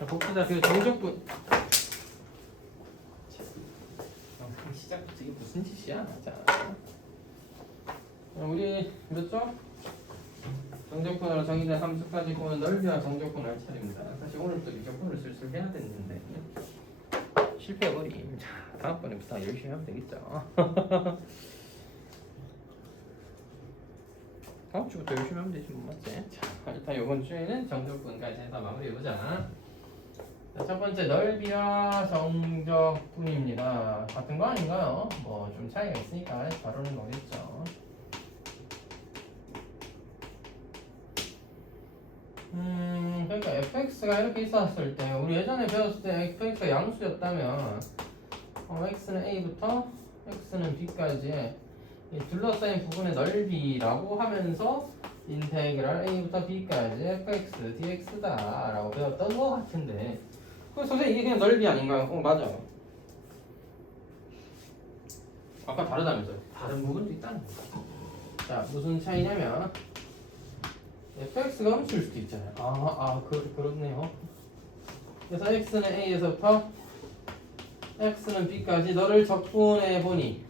자, 봅시다. 그 정적분. 시작부터 이게 무슨 짓이야? 자, 우리 몇 점? 정적분으로 정의된 함수까지 보면 넓이와 정적분 할 차례입니다. 사실 오늘부터 미적분을 슬슬 해야 됐는데 실패해버림. 자, 다음번에부터 열심히 하면 되겠죠. 다음 주부터 열심히 하면 되지 뭐 맞지? 자, 일단 이번 주에는 정적분까지 해서 마무리해보자. 자, 첫 번째 넓이와 정적분입니다. 같은 거 아닌가요? 뭐 좀 차이가 있으니까 바로는 오겠죠. 그러니까 fx가 이렇게 있었을 때 우리 예전에 배웠을 때 fx가 양수였다면 x는 a부터 x는 b까지 이 둘러싸인 부분의 넓이라고 하면서 인테그랄 a부터 b까지 fx dx다 라고 배웠던 것 같은데 그럼 선생님 이게 그냥 넓이 아닌가요? 맞아요. 아까 다르다면서요. 다른 부분도 있다는 거죠. 자, 무슨 차이냐면 fx가 음수일 수도 있잖아요. 그렇네요. 그래서 x는 a에서부터 x는 b까지 너를 적분해 보니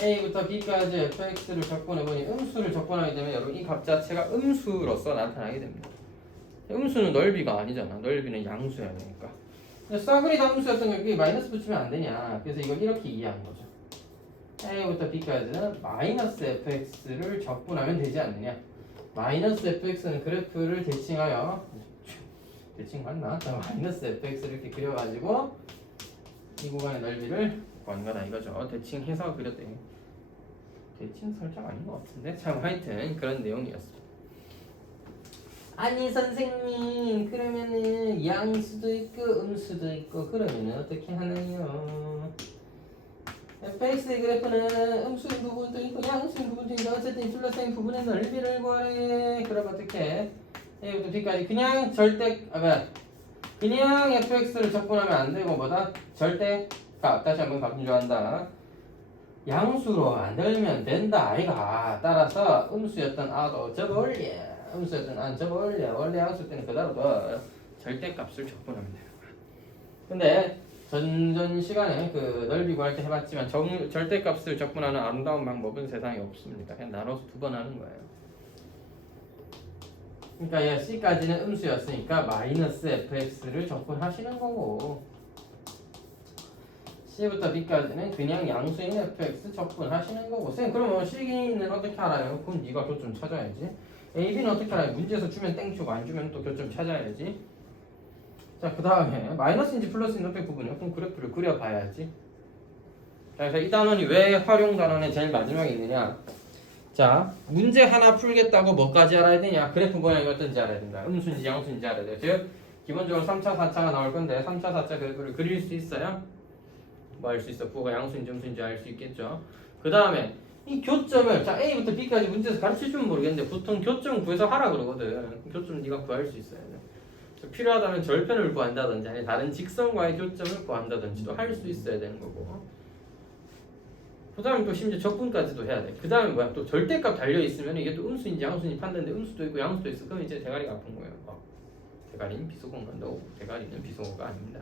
a부터 b까지 fx를 적분해 보니 음수를 적분하게 되면 여러분 이 값 자체가 음수로서 나타나게 됩니다. 음수는 넓이가 아니잖아. 넓이는 양수여야 되니까. 싸그리 다 음수였던 게 그게 마이너스 붙이면 안 되냐. 그래서 이걸 이렇게 이해한 거죠. a부터 b까지는 마이너스 fx를 적분하면 되지 않느냐. 마이너스 fx는 그래프를 대칭하여 대칭 맞나? 마이너스 fx를 이렇게 그려가지고 이 구간의 넓이를 구하는 거다 이거죠. 대칭해서 그렸대. 대칭 설정 아닌 것 같은데 참 하여튼 그런 내용이었습니다. 아니 선생님 그러면은 양수도 있고 음수도 있고 그러면은 어떻게 하나요? fx의 그래프는 음수인 부분도 있고 양수인 부분도 있는데 어쨌든 둘러싸인 부분의 넓이를 구하래. 그럼 어떻게 a부터 b까지 그냥 그냥 fx를 적분하면 안 되고 뭐다? 절대값 다시 한번 강조한다. 양수로 만들면 된다 아이가. 따라서 음수였던 a도 접어올려 음수였던 an 접어올려. 원래 양수 때는 그대로 둬. 절대값을 적분하면 돼요. 근데 전전 시간에 그 넓이 구할 때 해봤지만 절대값을 적분하는 아름다운 방법은 세상에 없습니다. 그냥 나눠서 두 번 하는 거예요. 그러니까 얘 c까지는 음수였으니까 마이너스 fx를 적분하시는 거고 c부터 b까지는 그냥 양수인 fx 적분하시는 거고. 선생님 그러면 c는 어떻게 알아요? 그럼 네가 교점 찾아야지. a, b는 어떻게 알아요? 문제에서 주면 땡큐고 안 주면 또 교점 찾아야지. 자, 그 다음에 마이너스인지 플러스인지 어떻게 구분해요? 그럼 그래프를 그려봐야지. 자, 그래서 이 단원이 왜 활용 단원의 제일 마지막에 있느냐? 자, 문제 하나 풀겠다고 뭐까지 알아야 되냐? 그래프 모양이 어떤지 알아야 된다. 음수인지 양수인지 알아야 돼요. 즉, 기본적으로 3차, 4차가 나올 건데 3차, 4차 그래프를 그릴 수 있어요? 뭐 알 수 있어? 부호가 양수인지 음수인지 알 수 있겠죠? 그 다음에 이 교점을 자 A부터 B까지 문제에서 가르쳐주면 모르겠는데 보통 교점 구해서 하라 그러거든. 교점 네가 구할 수 있어야 돼. 필요하다면 절편을 구한다든지 아니 다른 직선과의 교점을 구한다든지도 할 수 있어야 되는 거고. 그 다음에 또 심지어 적분까지도 해야 돼. 그 다음에 뭐야? 또 절대값 달려있으면 이게 또 음수인지 양수인지 판단인데 음수도 있고 양수도 있어. 그럼 이제 대가리가 아픈 거예요. 대가리는 비속어인가? No. 대가리는 비속어가 아닙니다.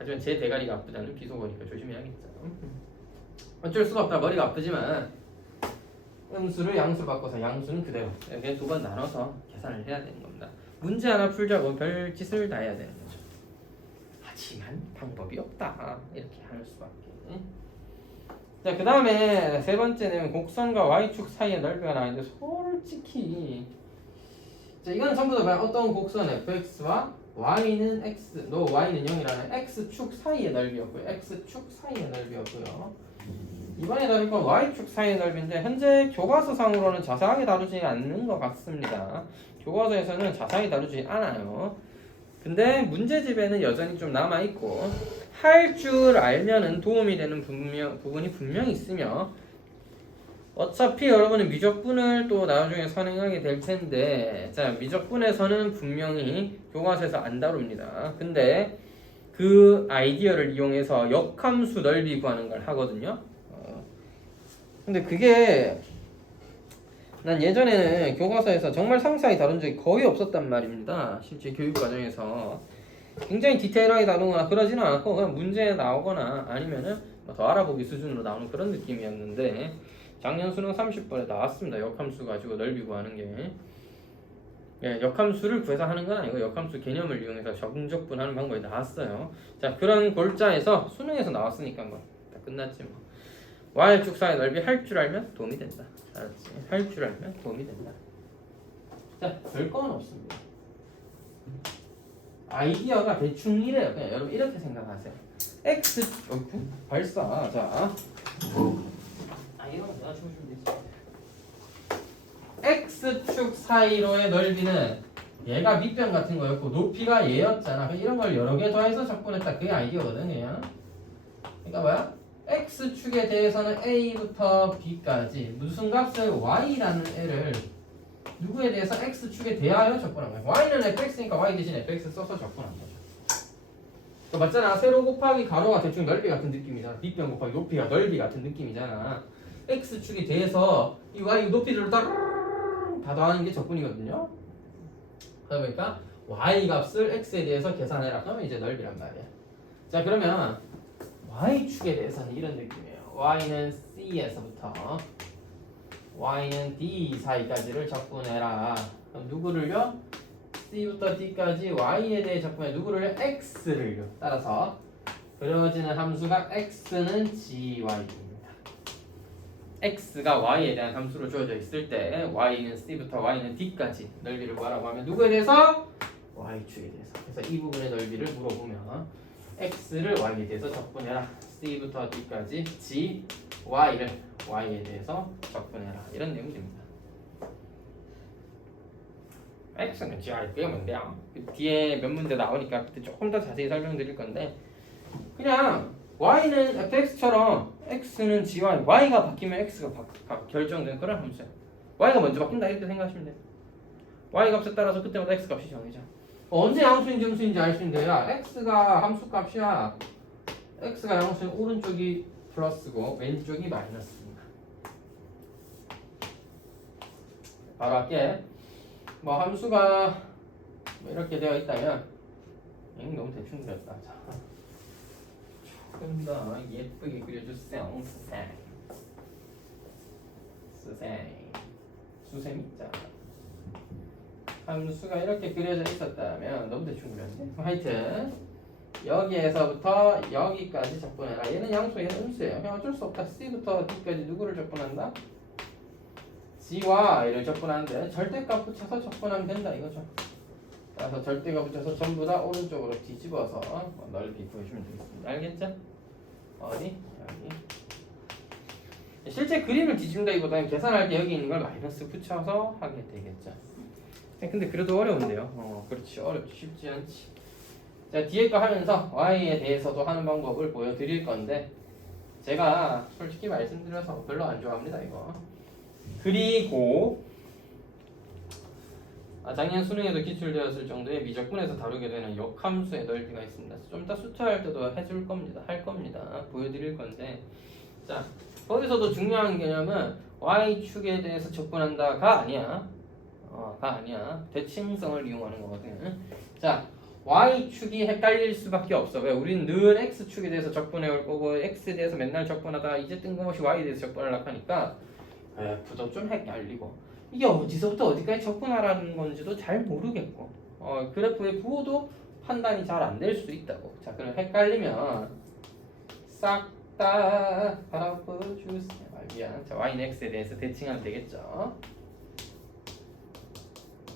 하지만 제 대가리가 아프다는 비속어니까 조심해야겠죠. 어쩔 수가 없다. 머리가 아프지만 음수를 양수로 바꿔서 양수는 그대로 이렇게 두 번 나눠서 계산을 해야 되는 겁니다. 문제 하나 풀자고 별 짓을 다 해야 되는 거죠. 하지만 방법이 없다. 이렇게 할 수밖에. 자, 그 다음에 세 번째는 곡선과 y축 사이의 넓이가 나왔는데 솔직히 자, 이건 전부 다 어떤 곡선 fx와 y는 x, y는 0이라는 x축 사이의 넓이였고요. x축 사이의 넓이였고요. 이번에 다룰 건 y축 사이의 넓이인데 현재 교과서상으로는 자세하게 다루지 않는 것 같습니다. 교과서에서는 자세하게 다루지 않아요. 근데 문제집에는 여전히 좀 남아있고 할 줄 알면은 도움이 되는 부분이 분명히 있으며 어차피 여러분은 미적분을 또 나중에 선행하게 될 텐데 자 미적분에서는 분명히 교과서에서 안 다룹니다. 근데 그 아이디어를 이용해서 역함수 넓이 구하는 걸 하거든요. 근데 그게 난 예전에는 교과서에서 정말 상세하게 다룬 적이 거의 없었단 말입니다. 실제 교육 과정에서 굉장히 디테일하게 다루거나 그러지는 않았고 그냥 문제 나오거나 아니면은 뭐더 알아보기 수준으로 나오는 그런 느낌이었는데 작년 수능 30번에 나왔습니다. 역함수 가지고 넓이 구하는 게. 예, 역함수를 구해서 하는 건 아니고 역함수 개념을 이용해서 적응적분하는 방법이 나왔어요. 자, 그런 골자에서 수능에서 나왔으니까 뭐 다 끝났지 뭐. Y축 사이 넓이 할 줄 알면 도움이 된다. 알았지? 할 줄 알면 도움이 된다. 자, 별건 없습니다. 아이디어가 대충 이래요. 그냥 여러분 이렇게 생각하세요. X, 어이구, 발사. 자, 이건 내가 주면 되지. X축 사이로의 넓이는 얘가 밑변 같은 거였고 높이가 얘였잖아. 이런 걸 여러 개 더해서 적분했다. 그게 아이디어거든 그냥. 그러니까 뭐야? X축에 대해서는 A부터 B까지 무슨 값을 Y라는 애를 누구에 대해서 X축에 대하여 적분한 거야. Y는 fx니까 Y 대신 fx 써서 적분한 거죠. 맞잖아. 세로 곱하기 가로가 대충 넓이 같은 느낌이잖아. 밑변 곱하기 높이가 넓이 같은 느낌이잖아. X축에 대해서 이 Y 높이를 다 더하는 게 적분이거든요. 그러다 보니까 Y 값을 X에 대해서 계산해라. 그러면 이제 넓이란 말이야. 자, 그러면 Y축에 대해서는 이런 느낌이에요. Y는 C에서부터 Y는 D 사이까지를 적분해라. 그럼 누구를요? C부터 D까지 Y에 대해 적분해. 누구를요? X를요. 따라서 그려지는 함수가 X는 GY입니다. X가 Y에 대한 함수로 주어져 있을 때 Y는 C부터 Y는 D까지 넓이를 구하라고 하면 누구에 대해서? Y축에 대해서. 그래서 이 부분의 넓이를 물어보면 X를 Y에 대해서 적분해라. C부터 D까지 G, Y를 Y에 대해서 적분해라. 이런 내용입니다. X는 GY 그게 뭔데요? 뒤에 몇 문제 나오니까 그때 조금 더 자세히 설명드릴 건데 그냥 Y는 fx처럼 X는 GY, Y가 바뀌면 X가 결정되는 그런 함수예요. Y가 먼저 바뀐다 이렇게 생각하시면 돼요. Y 값에 따라서 그때마다 X 값이 정해져. 언제 양수인지 음수인지 알 수 있는데 야 X가 함수 값이야. X가 양수인 오른쪽이 플러스고 왼쪽이 마이너스입니다. 바로 할게. 뭐 함수가 뭐 이렇게 되어 있다면 너무 대충 그렸다. 자, 조금 더 예쁘게 그려주세요. 수셈. 자, 함수가 이렇게 그려져 있었다면 너무 대충 그렸네. 하여튼 여기에서부터 여기까지 적분해라. 얘는 양수, 얘는 음수예요. 그냥 어쩔 수 없다. C부터 D까지 누구를 적분한다? G와 Y를 적분하는데 절대값 붙여서 적분하면 된다 이거죠. 따라서 절대값 붙여서 전부 다 오른쪽으로 뒤집어서 넓이 구해주면 되겠습니다. 알겠죠? 어디? 여기. 실제 그림을 뒤집는다기보다는 계산할 때 여기 있는 걸 마이너스 붙여서 하게 되겠죠. 근데 그래도 어려운데요. 그렇지, 어렵지, 쉽지 않지. 자, 뒤에 거 하면서 Y에 대해서도 하는 방법을 보여드릴 건데 제가 솔직히 말씀드려서 별로 안 좋아합니다 이거. 그리고 작년 수능에도 기출되었을 정도의 미적분에서 다루게 되는 역함수의 넓이가 있습니다. 좀 이따 수투할 때도 해줄 겁니다. 할 겁니다. 보여드릴 건데 자, 거기서도 중요한 개념은 Y축에 대해서 적분한다가 아니야. 가 아니야. 대칭성을 이용하는 거거든. 자, Y축이 헷갈릴 수밖에 없어. 왜? 우리는 늘 X축에 대해서 적분해 올 거고 X에 대해서 맨날 적분하다가 이제 뜬금없이 Y에 대해서 적분하려고 하니까 F도 좀 헷갈리고 이게 어디서부터 어디까지 적분하라는 건지도 잘 모르겠고 그래프의 부호도 판단이 잘 안 될 수도 있다고. 자, 그럼 헷갈리면 싹 다 바라보주세요. 미안. 자, Y는 X에 대해서 대칭하면 되겠죠.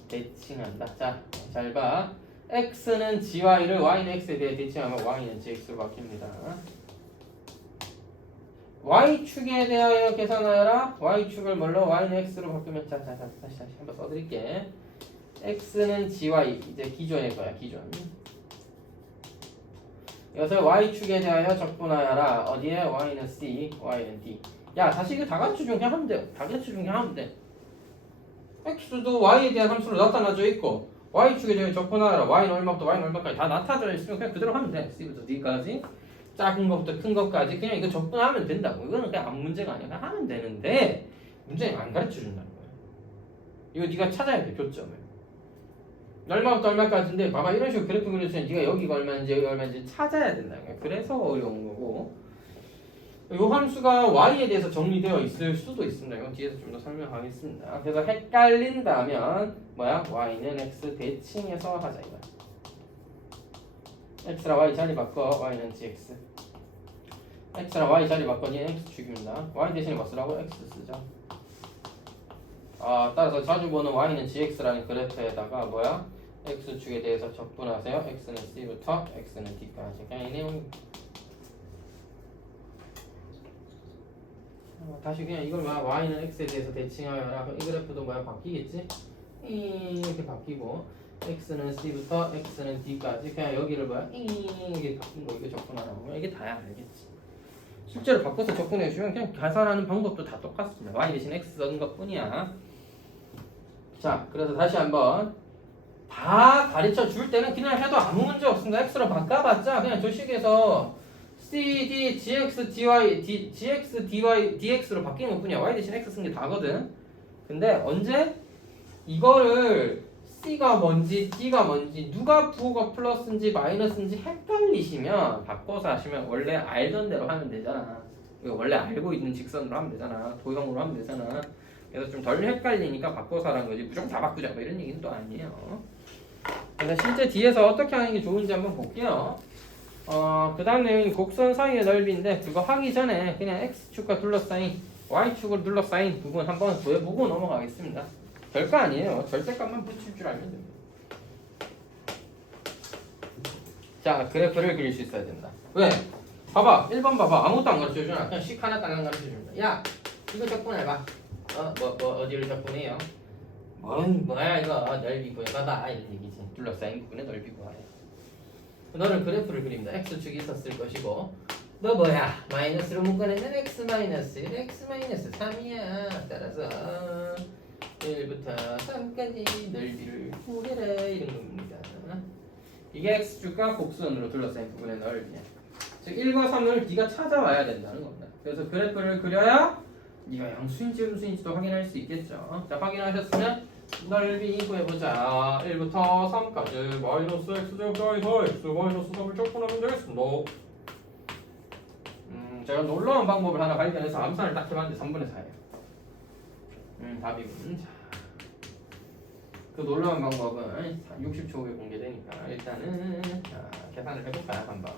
대칭한다. 자, 잘 봐. X는 GY를 Y는 X에 대해 대칭하면 Y는 GX로 바뀝니다. Y축에 대하여 계산하여라. Y축을 뭘로? Y는 X로 바꾸면 다시 한번 써드릴게. X는 GY 이제 기존의 거야. 기존. 이것을 Y축에 대하여 적분하여라. 어디에? Y는 C, Y는 D. 야, 다시 이거 다같이 중개하면 돼. 다같이 중개하면 돼. X도 Y에 대한 함수로 나타나져 있고 Y축에 대해 적분하여라. Y는 얼마부터 Y는 얼마까지 다 나타나져 있으면 그냥 그대로 하면 돼. C부터 D까지. 작은 것부터 큰 것까지 그냥 이거 적분하면 된다고. 이거는 그냥 아무 문제가 아니야. 그냥 하면 되는데 문제는 안 가르쳐 준다는 거야. 이거 네가 찾아야 돼 교점을. 얼마부터 얼마까지인데 봐봐 이런 식으로 그래프 그려주면 네가 여기가 얼마인지 여기가 얼마인지 찾아야 된다는 거야. 그래서 어려운 거고 이 함수가 y에 대해서 정리되어 있을 수도 있습니다. 이건 뒤에서 좀 더 설명하겠습니다. 그래서 헷갈린다면 뭐야? y는 x 대칭해서 하자 이거야. x랑 y 자리 바꿔 y는 gx x랑 y 자리 바꿔니 x 죽입니다. y 대신에 뭐 쓰라고? x 쓰죠. 따라서 자주 보는 y는 gx라는 그래프에다가 뭐야? x축에 대해서 적분하세요. x는 c부터 x는 d까지. 그냥 이 내용입니다. 다시 그냥 이걸 막 y는 x에 대해서 대칭하여라. 이 그래프도 뭐야? 바뀌겠지? 이렇게 바뀌고 x는 c부터 x는 d까지 그냥 여기를 뭐야? 이게 바뀐 거 이거 적분하는 거 이게 다야 알겠지? 실제로 바꿔서 적분해주면 그냥 계산하는 방법도 다 똑같습니다. y 대신 x 쓰는 것 뿐이야. 자, 그래서 다시 한번 다 가르쳐 줄 때는 그냥 해도 아무 문제 없습니다. x로 바꿔봤자 그냥 저 식에서 c, d, gx, dy, gx, dy, dx로 바뀌는 것 뿐이야. y 대신 x 쓴 게 다거든. 근데 언제 이거를 c가 뭔지 d가 뭔지 누가 부호가 플러스인지 마이너스인지 헷갈리시면 바꿔서 하시면 원래 알던 대로 하면 되잖아. 이거 원래 알고 있는 직선으로 하면 되잖아. 도형으로 하면 되잖아. 그래서 좀 덜 헷갈리니까 바꿔서 하라는 거지 무조건 다 바꾸자 뭐 이런 얘기는 또 아니에요. 그래서 실제 뒤에서 어떻게 하는 게 좋은지 한번 볼게요. 그 다음 내용이 곡선 사이의 넓이인데 그거 하기 전에 그냥 x축과 둘러싸인 y축으로 둘러싸인 부분 한번 구해보고 넘어가겠습니다. 별거 아니에요. 절대값만 붙일 줄 알면 됩니다. 자, 그래프를 그릴 수 있어야 된다. 왜? 봐봐. 1번 봐봐. 아무것도 안 가르쳐주잖아. 그냥 식 하나 딱 안 가르쳐줍니다. 야, 이거 적분해봐. 어디를 적분해요? 뭐야 이거 넓이 구해봐봐 이런 얘기지. 둘러싸인 부분의 넓이 구하래. 너는 그래프를 그립니다. x축이 있었을 것이고 너 뭐야? 마이너스로 묶어내면 x 마이너스 1, x 마이너스 3이야. 따라서 1부터 3까지 넓이를 구해라 이런 겁니다. 이게 x축과 곡선으로 둘러싸인 부분의 넓이야. 즉 1과 3을 네가 찾아와야 된다는 겁니다. 그래서 그래프를 그려야 네가 양수인지 음수인지도 확인할 수 있겠죠. 자, 확인하셨으면 넓이 구해보자. 1부터 3까지 마이너스 x제곱 더해서 x 마이너스 3을 적분하면 되겠습니다. 제가 놀라운 방법을 하나 발견해서 암산을 딱 해봤는데 3분의 4예요. 답이군. 자, 그 놀라운 방법은 60초 후에 공개되니까 일단은 자, 계산을 해볼까요 한번.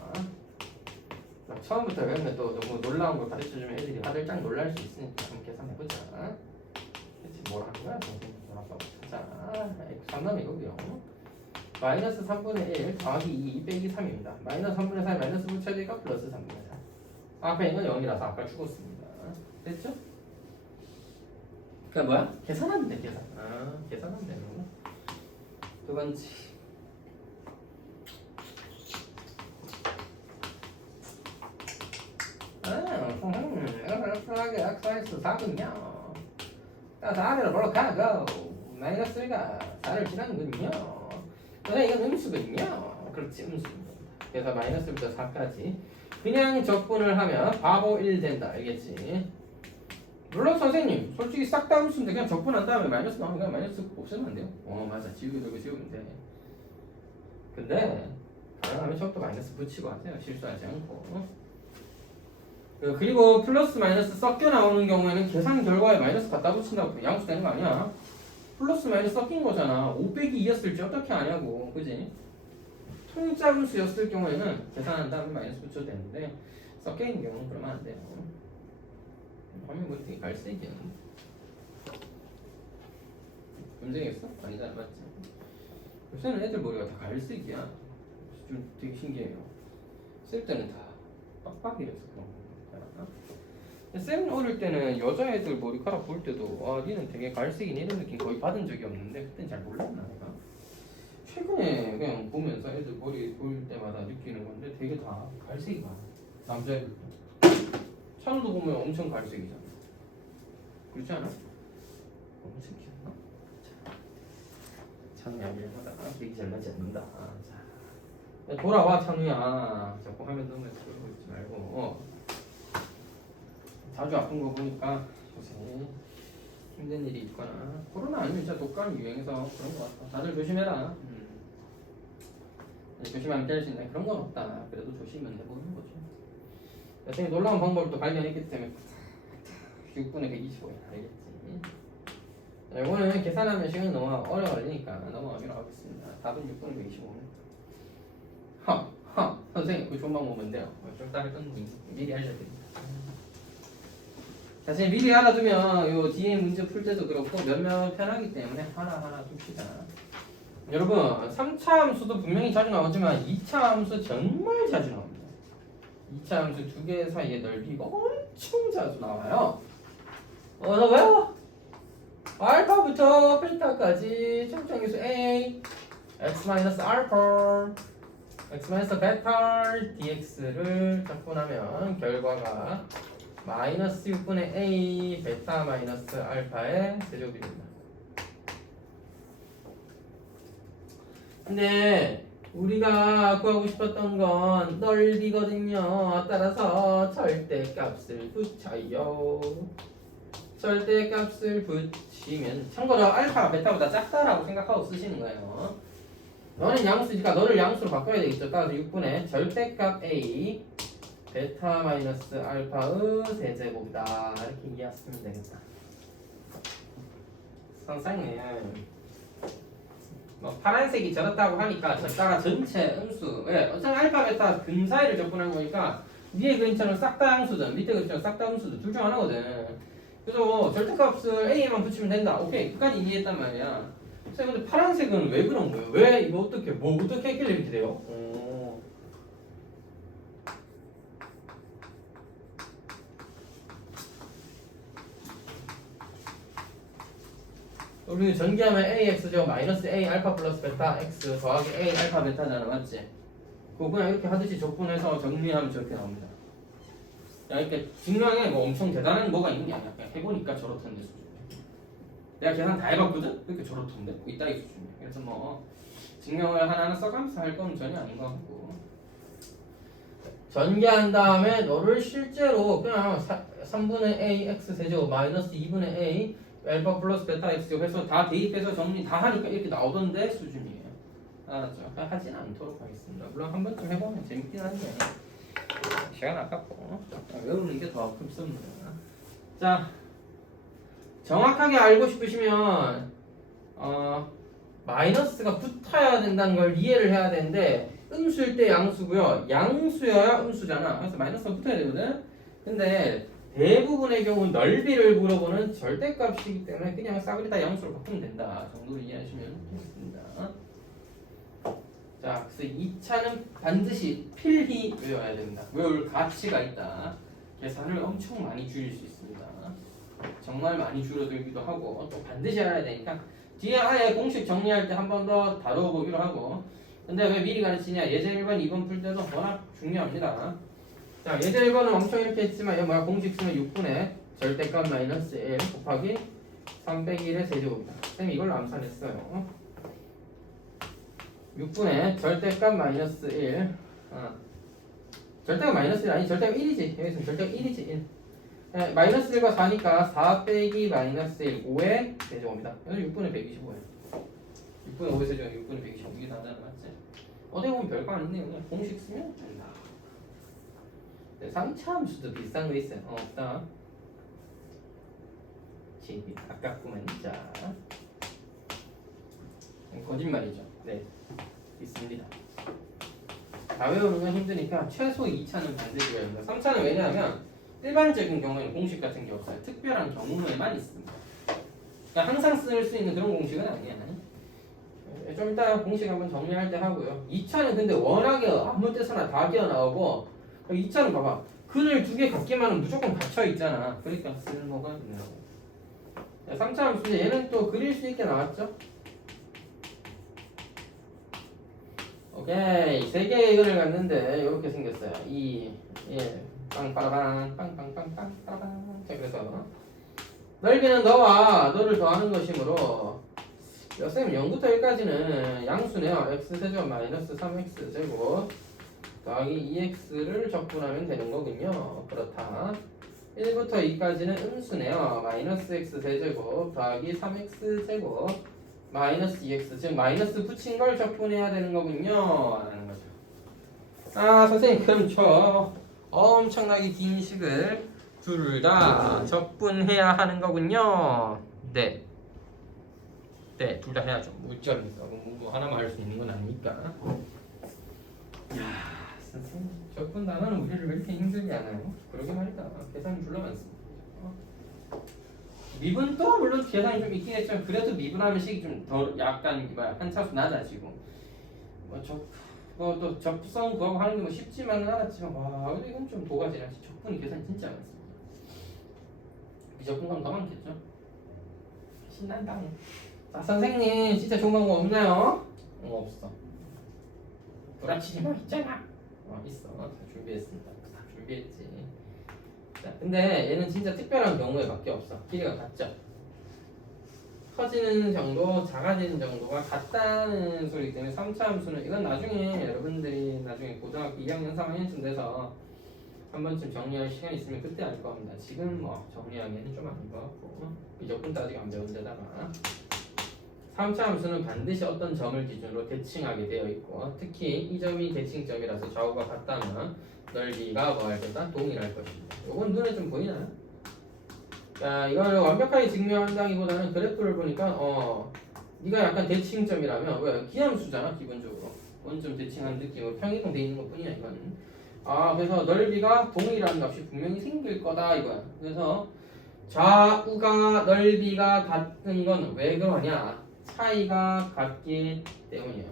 처음부터 배우면 또 너무 놀라운 걸 가르쳐주면 애들이 화들짝 놀랄 수 있으니까 한번 계산해보자. 그치 뭐라 하는 거야? 선생님 뭐라고 자, x3남 이거고요. 마이너스 3분의 1 더하기 2 빼기 3입니다. 마이너스 3분의 4에 마이너스 붙여야 되니까 플러스 3분의 4. 앞에 있는 0이라서 아까 죽었습니다. 됐죠? 그니까 뭐야? 계산하면 돼 계산. 계산하면 되는 거구나. 두 번째 플러스하게 x 4군요. 따라서 아래로 올라가고 마이너스 1가 4를 지나는군요. 그래서 이건 음수군요. 그렇지 음수입니다. 그래서 마이너스부터 4까지 그냥 적분을 하면 바보 1 된다. 알겠지? 물론 선생님 솔직히 싹 다 음수인데 그냥 적분한 다음에 마이너스 나오면 그냥 마이너스 없애면 안 돼요. 맞아 지우개 들고 지우면 돼. 근데 가능하면 적도 마이너스 붙이고 하세요. 실수하지 않고. 그리고 플러스 마이너스 섞여 나오는 경우에는 계산 결과에 마이너스 갖다 붙인다고 양수 되는 거 아니야? 플러스 마이너스 섞인 거잖아. 5 빼기 2였을지 어떻게 아냐고. 그지? 통짜 분수였을 경우에는 계산한 다음에 마이너스 붙여도 되는데 섞여 있는 경우는 그러면 안 돼요. 화면 보니 되게 갈색이야. 검색했어? 아니잖아 맞지? 요새는 애들 머리가 다 갈색이야. 좀 되게 신기해요. 쓸 때는 다 빡빡이라서 그런 거. 쌤 어릴 때는 여자애들 머리카락 볼 때도 니는 되게 갈색이네 이런 느낌 거의 받은 적이 없는데 그땐 잘 몰랐나 내가. 최근에 그냥 보면서 애들 머리 볼 때마다 느끼는 건데 되게 다 갈색이 많아. 남자애들 찬우도 보면 엄청 갈색이잖아. 그렇지 않아? 엄청 귀엽나? 찬우야 밀마다 되게 잘 나지 않는다. 자, 돌아와 찬우야. 자꾸 화면 너무 들고 있지 말고 자주 아픈 거 보니까 요새 힘든 일이 있거나 코로나 아니면 진짜 독감 유행해서 그런 것 같아. 다들 조심해라. 조심하면 될 수 있는 그런 건 없다. 그래도 조심은 해보는 거죠. 여튼이 놀라운 방법을 또 발견했기 때문에 6분의 125야. 알겠지? 자, 이거는 계산하면 시간이 너무 오래 걸리니까 넘어가기로 하겠습니다. 답은 6분의 125는 선생님 그 좋은 방법 뭔데요? 좀 다른 건 미리 알려드립니다. 사실 미리 알아두면 요 뒤에 문제 풀 때도 그렇고 몇몇 편하기 때문에 하나하나 둡시다. 여러분 3차 함수도 분명히 자주 나오지만 2차 함수 정말 자주 나옵니다. 2차 함수 두 개 사이의 넓이가 엄청 자주 나와요. 왜요? 알파부터 베타까지 최종적수 A x-알파 x-베타 dx를 적분하면 결과가 마이너스 6분의 a 베타 마이너스 알파의 세제곱입니다. 근데 우리가 구하고 싶었던 건 넓이거든요. 따라서 절대값을 붙여요. 절대값을 붙이면 참고로 알파가 베타보다 작다라고 생각하고 쓰시는 거예요. 너는 양수니까 너를 양수로 바꿔야 되겠죠. 따라서 6분의 절대값 a 베타 마이너스 알파의 세제곱이다. 이렇게 이해하시면 되겠다. 선생님 뭐 파란색이 저렇다고 하니까 적다가 전체 음수 왜? 어차피 알파 베타 근 사이를 적분한 거니까 위에 근처는 싹 다 양수든 밑에 근처는 싹 다 음수든 둘 중 하나거든. 그래서 절대값을 a에만 붙이면 된다. 오케이 끝까지 이해했단 말이야. 선생님 근데 파란색은 왜 그런 거예요? 왜 이거 어떻게 뭐 어떻게 했길래 이렇게 돼요? 우리 전개하면 ax죠. 마이너스 a 알파 플러스 베타 x 더하기 a 알파 베타잖아. 맞지? 그거 그냥 이렇게 하듯이 적분해서 정리하면 저렇게 나옵니다. 야, 이렇게 증명에 뭐 엄청 대단한 뭐가 있는 게 아니야. 그냥 해보니까 저렇던데 수준. 내가 계산 다 해봤거든? 그러니까 저렇던데? 뭐 이따위 수준이야. 그래서 뭐 증명을 하나하나 써가면서 할 건 전혀 아닌 것 같고. 전개한 다음에 너를 실제로 그냥 3분의 a x 세제곱 마이너스 2분의 a 알파 플러스 베타 x 해서 다 대입해서 정리 다 하니까 이렇게 나오던데 수준이에요. 알았죠? 하진 않도록 하겠습니다. 물론 한 번쯤 해보면 재밌긴 한데 시간 아깝고 외우는 게 더 급습니다. 자, 정확하게 알고 싶으시면 마이너스가 붙어야 된다는 걸 이해를 해야 되는데 음수일 때 양수고요. 양수여야 음수잖아. 그래서 마이너스가 붙어야 되거든. 근데 대부분의 경우 넓이를 물어보는 절대값이기 때문에 그냥 싸그리 다 양수로 바꾸면 된다 정도로 이해하시면 되겠습니다. 자, 그래서 2차는 반드시 필히 외워야 됩니다. 외울 가치가 있다. 계산을 엄청 많이 줄일 수 있습니다. 정말 많이 줄어들기도 하고 또 반드시 알아야 되니까 뒤에 아예 공식 정리할 때 한 번 더 다뤄보기로 하고. 근데 왜 미리 가르치냐? 예제 1번, 2번 풀 때도 워낙 중요합니다. 자, 예제 1번은 엄청 이렇게 했지만 이거 뭐야? 공식 쓰면 6분의 절대값 마이너스 1 곱하기 301의 세제곱이다. 쌤이 이걸로 암산했어요. 6분의 절대값 마이너스 1 절대값 마이너스 1 아니 절대값 1이지. 여기서는 절대값 1이지 1. 네, 마이너스 1과 4니까 4 빼기 마이너스 1 5의 세제곱이다. 여기 6분의 125예요. 6분의 5의 세제곱 6분의 125 이게 다잖아. 맞지? 어디 보면 별거 아니네요. 그냥 공식 쓰면 된다. 3차 함수도 비슷한 거 있어요. 없다. 아깝구만. 자, 거짓말이죠. 네, 있습니다. 다 외우는 건 힘드니까 최소 2차는 반드시 외워야 합니다. 3차는 왜냐하면 일반적인 경우에는 공식 같은 게 없어요. 특별한 경우에만 있습니다. 그러니까 항상 쓸 수 있는 그런 공식은 아니야. 좀 이따 공식 한번 정리할 때 하고요. 2차는 근데 워낙에 아무 때서나 다 끼어나오고 2차는 봐봐. 근을 두 개 같기만 하면 무조건 갇혀 있잖아. 그러니까 쓸모가 있는 거고. 3차 함수인데 얘는 또 그릴 수 있게 나왔죠? 오케이. 3개의 근을 갖는데 이렇게 생겼어요. 2, 1, 빵빠라방, 빵빵빵빵, 빠라방. 자, 그래서 넓이는 너와 너를 더하는 것이므로 선생님 0부터 1까지는 양수네요. x세제곱 마이너스 3x제곱 더하기 2x를 적분하면 되는 거군요. 그렇다. 1부터 2까지는 음수네요. 마이너스 x 세제곱 더하기 3x 제곱 마이너스 2x, 즉 마이너스 붙인 걸 적분해야 되는 거군요 라는 거죠. 아 선생님 그럼 저 엄청나게 긴 식을 둘 다 적분해야 하는 거군요. 네, 네, 둘 다 해야죠. 무점이니까 뭐 하나만 할 수 있는 건 아니니까. 야 선생님 적분 단어는 우리를 왜 이렇게 힘들게 하나요? 그러게 말이다. 계산이 졸라 많습니다. 미분도 물론 계산이 좀 있긴 했지만 그래도 미분하면 식이 좀 더 약간 한 차수 낮아지고 뭐또 접수성 그거 하는 게 뭐 쉽지만은 않았지만 와 근데 이건 좀 도가지라 적분이 계산이 진짜 많습니다. 비적분감 더 많겠죠? 신난다. 자 선생님 진짜 좋은 방법 없나요? 없어. 구라치지 마 있잖아. 있어. 다 준비했습니다. 다 준비했지. 자, 근데 얘는 진짜 특별한 경우에밖에 없어. 길이가 같죠. 커지는 정도, 작아지는 정도가 같다는 소리이기 때문에 3차 함수는 이건 나중에 여러분들이 나중에 고등학교 2학년, 3학년쯤 돼서 한 번쯤 정리할 시간이 있으면 그때 알 겁니다. 지금 뭐 정리하기에는 좀 아닌 것 같고 미적분도 아직 안 배운 데다가 3차 함수는 반드시 어떤 점을 기준으로 대칭하게 되어 있고 특히 이 점이 대칭점이라서 좌우가 같다면 넓이가 뭐 할 거다? 동일할 것입니다. 이건 눈에 좀 보이나요? 자, 이걸 완벽하게 증명한다기보다는 그래프를 보니까 네가 약간 대칭점이라면 왜 기함수잖아 기본적으로 원점 대칭한 느낌으로 평이동 돼 있는 것뿐이야 이건. 그래서 넓이가 동일한 값이 분명히 생길 거다 이거야. 그래서 좌우가 넓이가 같은 건 왜 그러냐? 차이가 같기 때문이야.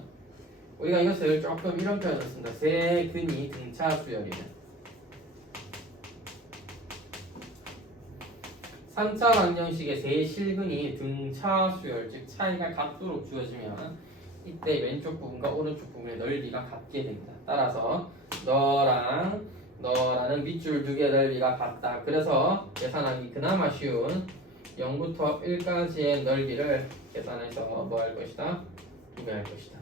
우리가 이것을 조금 이런 표현을 씁니다. 세 근이 등차 수열이면 3차 방정식의 세 실근이 등차 수열 즉 차이가 같도록 주어지면 이때 왼쪽 부분과 오른쪽 부분의 넓이가 같게 됩니다. 따라서 너라는 밑줄 두 개의 넓이가 같다. 그래서 계산하기 그나마 쉬운 0부터 1까지의 넓이를 계산해서 뭐 할 것이다? 구매할 것이다.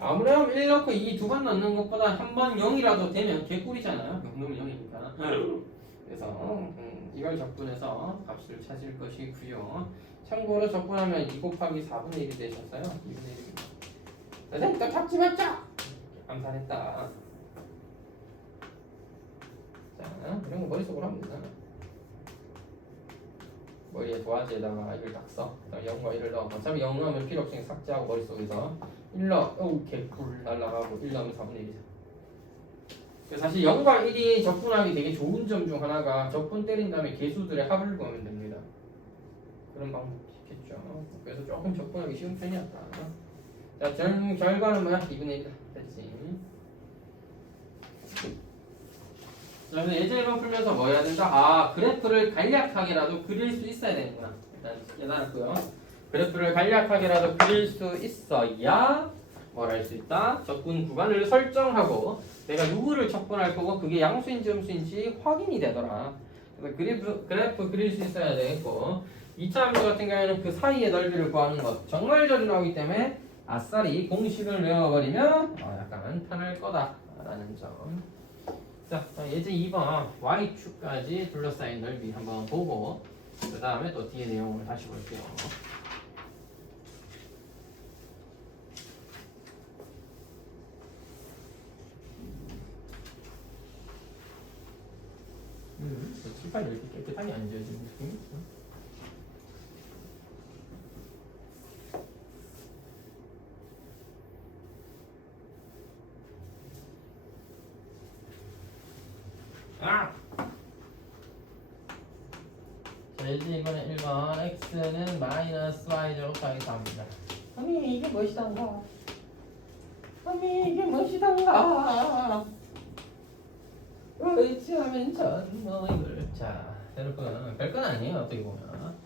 아무래도 1 넣고 2 두 번 넣는 것보다 한 번 0이라도 되면 개꿀이잖아요. 그러면 0이니까. 그래서 이걸 적분해서 값을 찾을 것이고요. 참고로 적분하면 2 곱하기 4분의 1이 되셨어요. 2분의 1입니다. 선생님 또 잡지 말자! 암산했다. 자, 이런 거 머릿속으로 하면 되잖아. 머리에 도화지에다가 1을 딱 써. 그다음 0과 1을 넣어. 어차피 0 넣으면 필요 없으니까 삭제하고 머릿속에서 1 넣어. 개꿀 날라가고 1 넣으면 4분의 1이죠. 사실 0과 1이 적분하기 되게 좋은 점 중 하나가 적분 때린 다음에 개수들의 합을 구하면 됩니다. 그런 방법이 있겠죠. 그래서 조금 적분하기 쉬운 편이었다. 자, 결과는 뭐야? 2분의 1 됐지. 자, 그래서 예제만 풀면서 뭐 해야 된다? 그래프를 간략하게라도 그릴 수 있어야 되는구나. 일단 깨달았고요. 그래프를 간략하게라도 그릴 수 있어야 뭘 할 수 있다? 적분 구간을 설정하고 내가 누구를 적분할 거고 그게 양수인지 음수인지 확인이 되더라. 그래서 그래프 그릴 수 있어야 되겠고 2차 함수 같은 경우에는 그 사이의 넓이를 구하는 것 정말 자주 나오기 때문에 아싸리 공식을 외워버리면 약간 편할 거다라는 점. 자, 예제 2번 y축까지 둘러싸인 넓이 한번 보고 그 다음에 또 뒤에 내용을 다시 볼게요. 칠판이 이렇게 깨끗하게 안 지어지는 느낌이 있어. 자, 예제 이번에 1번 x는 마이너스 y제곱 더하기 4입니다. 선생님 이게 무엇이던가? 선생님 이게 무엇이던가? 의지하면 전뭐 이걸 자 여러분 별건 아니에요. 어떻게 보면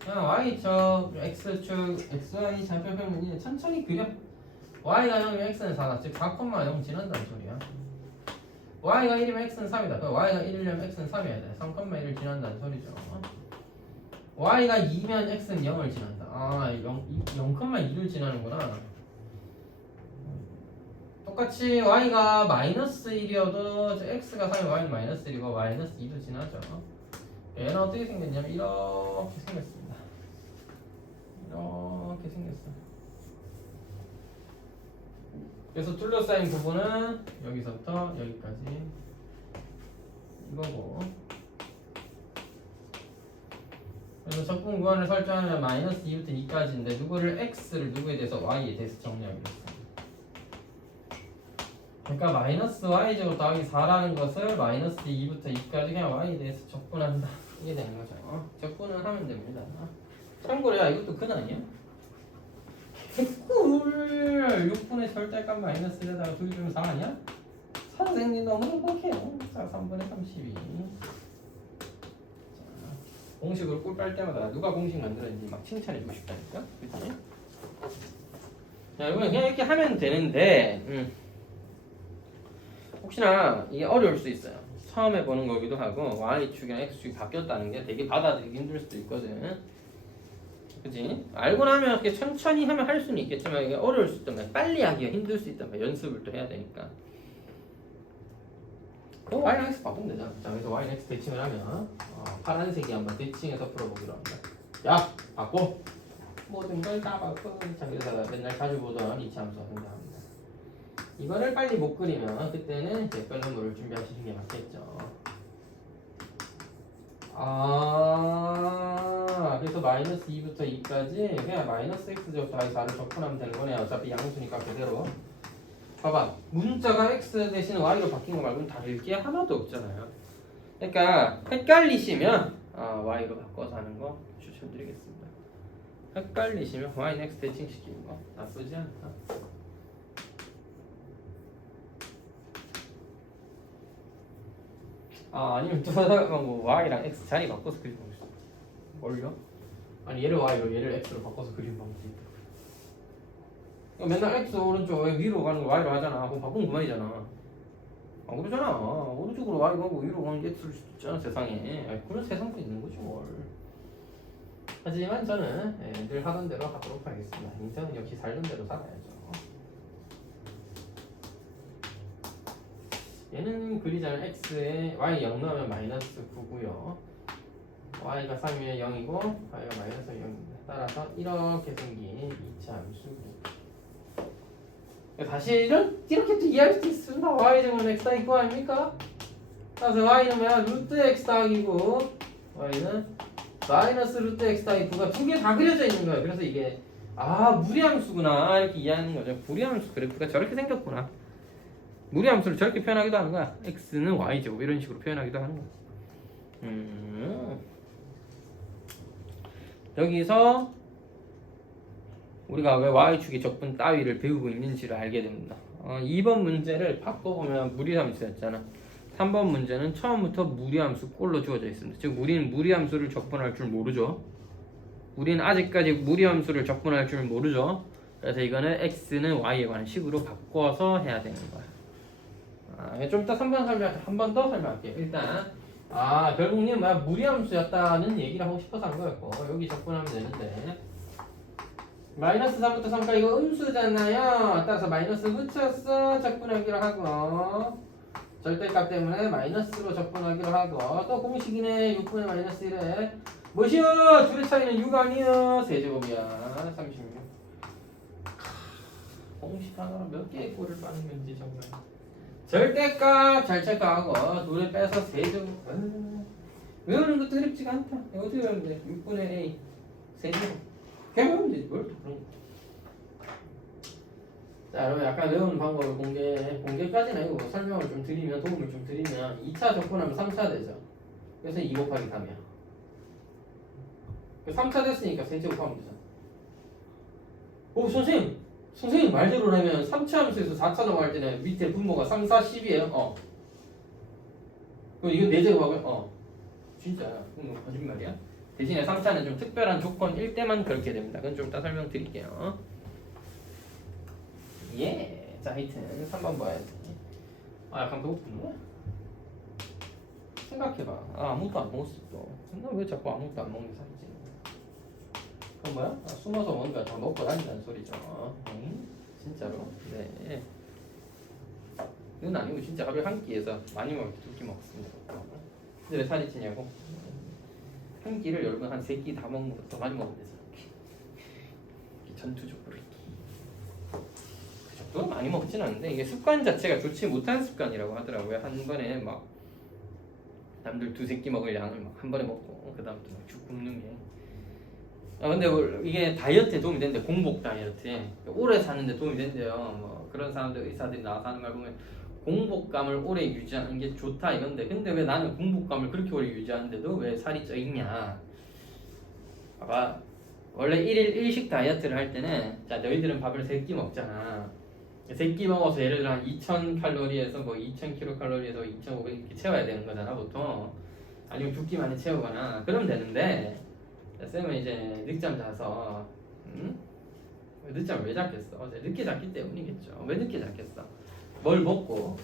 그냥 y축 x축 xy 좌표표면이 천천히 그려. y가 0이면 x는 4다. 즉 4,0 지난다는 소리야. y가 1이면 x는 3이다. 그럼 y가 1이면 x는 3이어야 돼. 3,1을 지난다는 소리죠. y가 2면 x는 0을 지난다. 0,2를 지나는구나. 똑같이 y가 마이너스 1이어도 x가 3이 y는 마이너스 1이고 마이너스 2도 지나죠. 얘는 어떻게 생겼냐면 이렇게 생겼습니다. 이렇게 생겼어. 그래서 둘러싸인 부분은 여기서부터 여기까지 이거고, 그래서 적분 구간을 설정하면 마이너스 2부터 2까지인데 누구를 x를 누구에 대해서 y에 대해서 정리하기로 했어요. 그러니까 마이너스 y제곱 더하기 4라는 것을 마이너스 2부터 2까지 그냥 y에 대해서 적분한다, 이게 되는 거죠. 적분을 하면 됩니다. 참고로 야 이것도 근 아니야? 개꿀! 6분의 절대값 마이너스 1에다가 2 주면 4 아니야? 선생님 너무 행복해요. 자, 3분의 32. 공식으로 꿀 빨 때마다 누가 공식 만들었는지 막 칭찬해주고 싶다니까, 그치? 자, 이거 그냥 이렇게 하면 되는데, 혹시나 이게 어려울 수 있어요. 처음 해보는 거기도 하고, y축이랑 x축이 바뀌었다는 게 되게 받아들이기 힘들 수도 있거든. 그치? 알고 나면 이렇게 천천히 하면 할 수는 있겠지만, 이게 어려울 수 있단 말이야. 빨리 하기가 힘들 수 있단 말이야. 연습을 또 해야 되니까. y랑 x 바꾸면 되잖아. 자, 그래서 y랑 x 대칭을 하면 파란색이 한번 대칭해서 풀어보기로 합니다. 야! 바꿔! 모든 걸 다 바꿔. 자, 그래서 맨날 자주 보던 이차함수 등장합니다. 이거를 빨리 못 그리면 그때는 이제 뺄놈을 준비하시는 게 맞겠죠. 그래서 마이너스 2부터 2까지 그냥 마이너스 x제곱 더하기 4를 적분하면 되는 거네요. 어차피 양수니까 그대로. 봐봐, 문자가 x 대신 y로 바뀐 거 말고는 다를 게 하나도 없잖아요. 그러니까 헷갈리시면 y로 바꿔서 하는 거 추천드리겠습니다. 헷갈리시면 y는 x 대칭시키는 거 나쁘지 않다. 아니면 또 하다가 뭐 y랑 x 자리 바꿔서 그리는 거 있어. 뭘요? 아니 얘를 y로 얘를 x로 바꿔서 그리는 방법이 있다. 맨날 x 오른쪽 위로 가는 거 y로 하잖아. 그럼 바꾸면 그만이잖아. 안 그러잖아. 오른쪽으로 y 가고 위로 가는 게 x일 수도 있잖아, 세상에. 그런 세상도 있는 거지 뭘. 하지만 저는 늘 하던 대로 하도록 하겠습니다. 인생은 역시 살던 대로 살아야죠. 얘는 그리자면 x에 y 0 넣으면 마이너스 9고요. y가 3이면 0이고 y가 마이너스 0입니다. 따라서 이렇게 생긴 2차 함수고, 다시 이렇게 또 이해할 수 있습니다. y제곱은 x 더하기 9 아닙니까? 따라서 y는 뭐야? 루트 x 더하기고 y는 마이너스 루트 x 더하기 9가 두 개 다 그려져 있는 거예요. 그래서 이게 무리함수구나 이렇게 이해하는 거죠. 무리함수 그래프가 저렇게 생겼구나. 무리함수를 저렇게 표현하기도 하는 거야. x는 y제곱 이런 식으로 표현하기도 하는 거야. 여기서 우리가 왜 y축의 적분 따위를 배우고 있는지를 알게 됩니다. 2번 문제를 바꿔보면 무리함수였잖아. 3번 문제는 처음부터 무리함수 꼴로 주어져 있습니다. 즉 우리는 무리함수를 적분할 줄 모르죠. 우리는 아직까지 무리함수를 적분할 줄 모르죠. 그래서 이거는 x는 y에 관한 식으로 바꿔서 해야 되는 거야. 좀 이따 3번 설명할게. 한 번 더 설명할게요. 일단 결국은 무리함수였다는 얘기를 하고 싶어서 한 거였고, 여기 적분하면 되는데 마이너스 3부터 3까지 이거 음수잖아요. 따라서 마이너스 붙였어. 적분하기로 하고, 절대값 때문에 마이너스로 적분하기로 하고, 또 공식이네. 6분의 마이너스 1에 뭐시여? 둘의 차이는 6 아니여. 세제곱이야. 36. 공식 하나로 몇 개의 꼴을 빠는 건지 정말. 절대값 잘 체크하고 둘을 빼서 세제곱. 외우는 것도 어렵지가 않다. 이거 어떻게 외우면 돼? 6분의 a 세제곱. 그냥 외우면 되지 뭘 또 그런 거. 자, 여러분 약간 외우는 방법을 공개까지는 아니고 설명을 좀 드리면, 도움을 좀 드리면 2차 적분하면 3차 되죠. 그래서 2 곱하기 3이야. 3차 됐으니까 세제곱하면 되잖아. 선생님 말대로라면 3차 함수에서 4차 넘어갈 때는 밑에 분모가 3, 4, 10이에요. 그럼 이건 4제곱하고요? 진짜야. 그건 거짓말이야. 대신에 3차는 좀 특별한 조건일 때만 그렇게 됩니다. 그건 좀 이따 설명드릴게요. 예. 자, 하여튼 3번 봐야지. 약간 배고프네. 생각해봐. 아무것도 안 먹었어 또. 나 왜 자꾸 아무것도 안 먹는 게 살이지? 그건 뭐야? 숨어서 뭔가 더 먹고 다닌다는 소리죠. 진짜로? 네. 그건 아니고 진짜 하루에 한 끼에서 많이 먹을 때 2끼 먹습니다. 근데 왜 살이 찌냐고? 한 끼를 여러분 한 3끼 다 먹는 것도 더 많이 먹으면 되죠. 전투적으로 그 정도는 많이 먹진 않는데 이게 습관 자체가 좋지 못한 습관이라고 하더라고요. 한 번에 막 남들 2-3끼 먹을 양을 막 한 번에 먹고 그 다음부터 쭉 굶는 게. 근데 이게 다이어트에 도움이 된대. 공복 다이어트에 오래 사는데 도움이 된대요. 뭐 그런 사람들 의사들이 나와서 하는 말 보면 공복감을 오래 유지하는 게 좋다 이건데, 근데 왜 나는 공복감을 그렇게 오래 유지하는데도 왜 살이 쪄 있냐? 봐봐. 원래 1일 1식 다이어트를 할 때는, 자 너희들은 밥을 3끼 먹잖아. 3끼 먹어서 예를 들어 한 2000칼로리에서 뭐 2000kcal에서 2500 이렇게 채워야 되는 거잖아 보통. 아니면 2끼 만에 채우거나 그러면 되는데, 쌤은 이제 늦잠 자서 늦잠을 왜 잤겠어? 어제 늦게 잤기 때문이겠죠. 왜 늦게 잤겠어? 뭘 먹고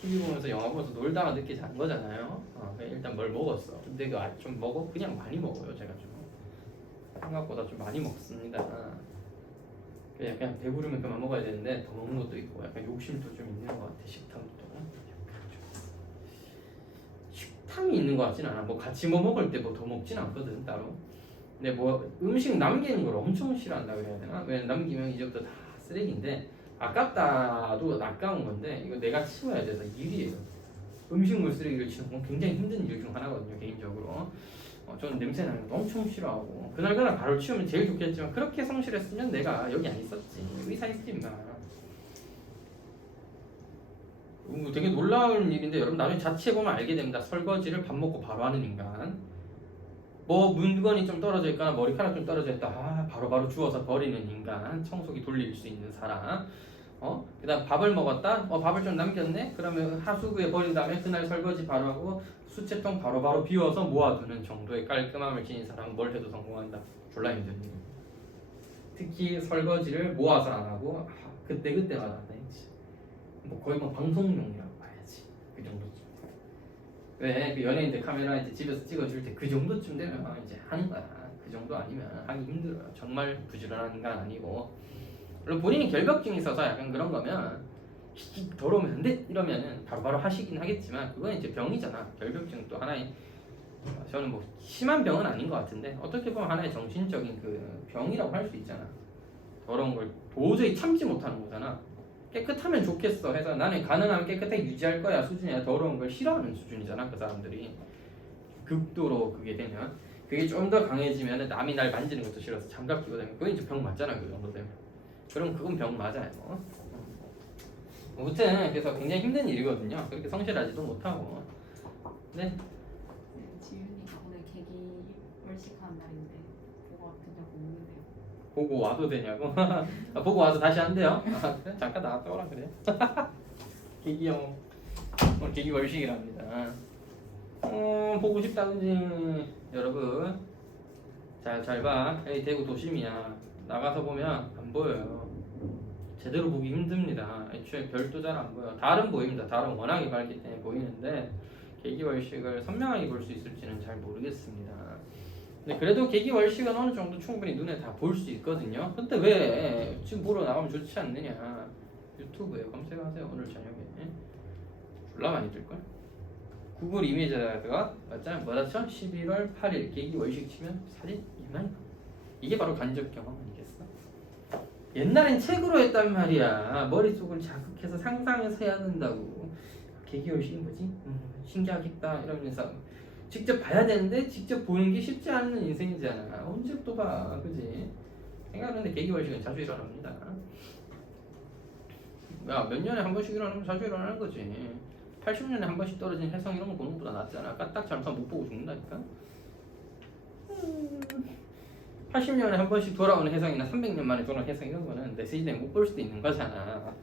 TV 보면서 영화 보면서 놀다가 늦게 잔 거잖아요. 일단 뭘 먹었어. 근데 그 좀 그냥 많이 먹어요. 제가 좀 생각보다 좀 많이 먹습니다. 그냥 배부르면 그만 먹어야 되는데 더 먹는 것도 있고, 약간 욕심도 좀 있는 것 같아. 식탐이 있는 것 같진 않아. 뭐 같이 뭐 먹을 때 뭐 더 먹진 않거든 따로. 근데 뭐 음식 남기는 걸 엄청 싫어한다 그래야 되나? 왜냐면 남기면 이제부터 다 쓰레기인데, 아깝다도 아까운 건데 이거 내가 치워야 돼서 일이에요. 음식물 쓰레기를 치우는 건 굉장히 힘든 일 중 하나거든요 개인적으로. 저는 냄새 나는 거 엄청 싫어하고, 그날 바로 치우면 제일 좋겠지만 그렇게 성실했으면 내가 여기 안 있었지. 의사 있지 임마. 되게 놀라운 일인데 여러분 나중에 자취해보면 알게 됩니다. 설거지를 밥 먹고 바로 하는 인간, 뭐 물건이 좀 떨어져 있거나 머리카락 좀 떨어져 있다, 바로바로 주워서 버리는 인간, 청소기 돌릴 수 있는 사람. 그 다음 밥을 먹었다, 밥을 좀 남겼네, 그러면 하수구에 버린 다음에 그날 설거지 바로 하고 수채통 바로바로 비워서 모아두는 정도의 깔끔함을 지닌 사람은 뭘 해도 성공한다. 졸라 힘든 일. 특히 설거지를 모아서 안 하고 그때마다 한다 했지. 뭐 거의 뭐 방송용이라고 봐야지. 그 정도쯤. 왜 그 연예인들 카메라 이제 집에서 찍어줄 때 그 정도쯤 되면 이제 하는 거야. 그 정도 아니면 하기 힘들어요. 정말 부지런한 인간 아니고. 물론 본인이 결벽증이 있어서 약간 그런 거면 더러우면 안 돼 이러면은 바로바로 하시긴 하겠지만, 그건 이제 병이잖아. 결벽증은 또 하나의, 저는 뭐 심한 병은 아닌 것 같은데 어떻게 보면 하나의 정신적인 그 병이라고 할 수 있잖아. 더러운 걸 도저히 참지 못하는 거잖아. 깨끗하면 좋겠어 해서 나는 가능하면 깨끗하게 유지할 거야 수준이야. 더러운 걸 싫어하는 수준이잖아 그 사람들이. 극도로 그게 되면, 그게 좀 더 강해지면 남이 날 만지는 것도 싫어서 장갑 끼고 다니면 그건 이제 병 맞잖아. 그 정도 되면 그럼 그건 병 맞아요. 아무튼 그래서 굉장히 힘든 일이거든요. 그렇게 성실하지도 못하고. 네. 지윤이가 오늘 계기 월식하는 날인데 보고 왔더냐고 묻는데요. 보고 와도 되냐고? 보고 와서 다시 한대요. 그래? 잠깐 나갔다 오라 그래. 계기 형 오늘 계기 월식이랍니다. 보고 싶다든지 여러분 잘 봐. 여기 대구 도심이야. 나가서 보면 안 보여요. 제대로 보기 힘듭니다. 애초에 별도 잘 안 보여. 달은 보입니다. 달은 워낙에 밝기 때문에 보이는데 계기월식을 선명하게 볼 수 있을지는 잘 모르겠습니다. 근데 그래도 계기월식은 어느 정도 충분히 눈에 다 볼 수 있거든요. 근데 왜 지금 보러 나가면 좋지 않느냐? 유튜브에 검색하세요. 오늘 저녁에 졸라 많이 뜰걸? 구글 이미지에다가 맞잖아. 뭐다 쳐? 11월 8일 계기월식 치면 사진 이만. 이게 바로 간접 경험 아니겠어? 옛날엔 책으로 했단 말이야. 머릿속을 자극해서 상상해서 해야 된다고. 계기월식이 뭐지? 신기하겠다 이러면서 직접 봐야 되는데 직접 보는 게 쉽지 않은 인생이잖아. 언제 또 봐, 그지? 생각하는데 계기월식은 자주 일어납니다. 야, 몇 년에 한 번씩 일어나면 자주 일어나는 거지. 80년에 한 번씩 떨어진 해성 이런 거 보는 것보다 낫잖아. 까딱 잘못하면 못 보고 죽는다니까. 80년에 한 번씩 돌아오는 해성이나 300년 만에 돌아오는 해성 이런 거는 내 세진에 못 볼 수도 있는 거잖아.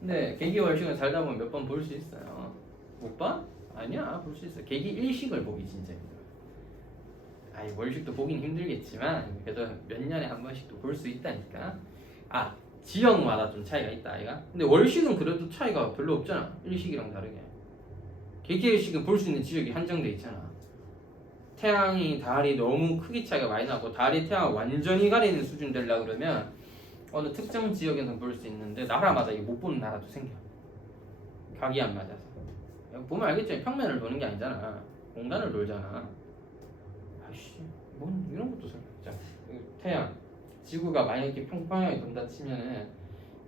근데 계기월식은 살다 보면 몇 번 볼 수 있어요. 못 봐? 아니야, 볼 수 있어. 계기 일식을 보기 진짜 힘들어. 아니 월식도 보긴 힘들겠지만 그래도 몇 년에 한 번씩도 볼 수 있다니까. 지역마다 좀 차이가 있다 아이가. 근데 월식은 그래도 차이가 별로 없잖아. 일식이랑 다르게. 계기일식은 볼 수 있는 지역이 한정돼 있잖아. 태양이 달이 너무 크기 차이가 많이 나고 달이 태양을 완전히 가리는 수준 되려고 그러면 어느 특정 지역에서 볼 수 있는데 나라마다 이게 못 보는 나라도 생겨. 각이 안 맞아서. 보면 알겠죠? 평면을 도는 게 아니잖아. 공간을 돌잖아. 아이씨, 뭔 이런 것도 설명. 자, 태양, 지구가 만약 이렇게 평평하게 돈다 치면은,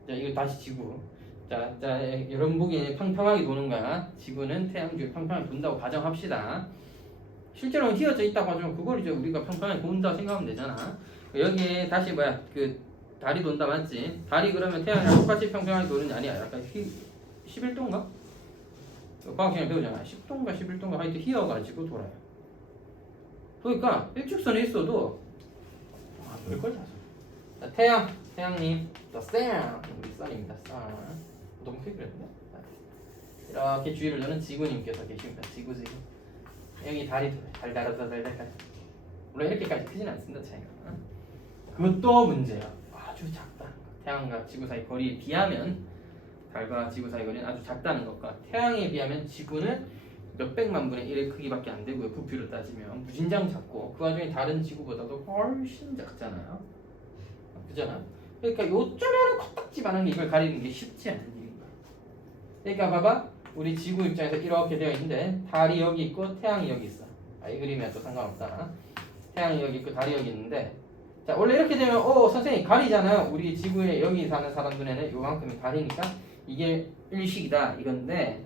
자 이거 다시 지구. 자 이런 보기에 평평하게 도는 거야. 지구는 태양 주위에 평평하게 돈다고 가정합시다. 실제로는 휘어져 있다고 하지만 그걸 이제 우리가 평평하게 돈다 생각하면 되잖아. 여기에 다시 그 달이 돈다 맞지? 달이 그러면 태양이랑 똑같이 평평하게 도는게 아니야. 약간 11도인가? 과학 시간에 배우잖아. 10도인가 11도인가 하여튼 휘어가지고 돌아요. 그러니까 일직선에 있어도 별걸 다 써. 자, 태양님, the sun, 우리 선입니다. sun. 너무 크게 그랬네. 이렇게 주위를 도는 지구님께서 계십니다. 지구. 여기 달이 달달달달달. 물론 이렇게까지 크진 않습니다. 차이가. 그것도 문제야. 아주 작다는 거. 태양과 지구 사이 거리에 비하면 달과 지구 사이 거리는 아주 작다는 것과 태양에 비하면 지구는 몇백만 분의 1의 크기밖에 안 되고요. 부피로 따지면 무진장 작고 그 와중에 다른 지구보다도 훨씬 작잖아요. 그잖아. 그러니까 요쯤에는 코딱지만한 이걸 가리는 게 쉽지 않은 일인 거야. 그러니까 봐봐. 우리 지구 입장에서 이렇게 되어 있는데 달이 여기 있고 태양이 여기 있어. 이 그림에 또 상관없다. 태양이 여기 있고 달이 여기 있는데 자 원래 이렇게 되면 선생님 가리잖아요. 우리 지구에 여기 사는 사람 눈에는 요만큼이 가리니까 이게 일식이다 이건데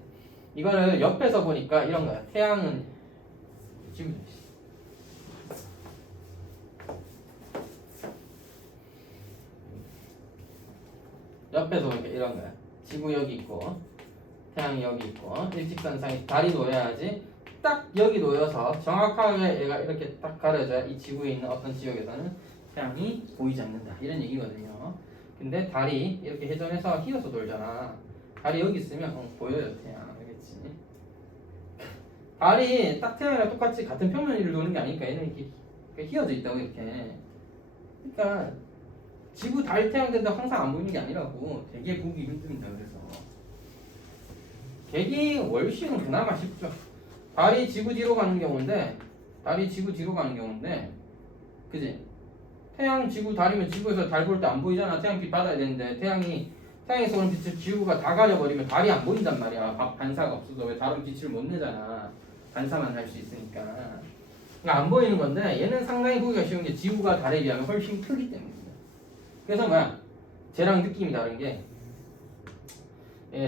이거를 옆에서 보니까 이런 거야. 태양은 지금 옆에서 보니까 이런 거야. 지구 여기 있고 태양이 여기 있고 일직선상에 달이 놓여야지 딱 여기 놓여서 정확하게 얘가 이렇게 딱 가려져야 이 지구에 있는 어떤 지역에서는 태양이 보이지 않는다 이런 얘기거든요. 근데 달이 이렇게 회전해서 휘어서 돌잖아. 달이 여기 있으면 보여요 태양. 알겠지? 달이 딱 태양이랑 똑같이 같은 평면 위를 도는 게 아니니까 얘는 이렇게 휘어져 있다고 이렇게. 그러니까 지구 달 태양 된다고 항상 안 보이는 게 아니라고. 되게 보기 힘듭니다. 그래서 개기 월식은 그나마 쉽죠. 달이 지구 뒤로 가는 경우인데 그지? 태양 지구 달이면 지구에서 달 볼 때 안 보이잖아. 태양빛 받아야 되는데 태양에서 오는 빛을 지구가 다 가려버리면 달이 안 보인단 말이야. 반사가 없어서. 왜 달은 빛을 못 내잖아. 반사만 할 수 있으니까. 그러니까 안 보이는 건데 얘는 상당히 보기가 쉬운 게 지구가 달에 비하면 훨씬 크기 때문입니다. 그래서 쟤랑 느낌이 다른 게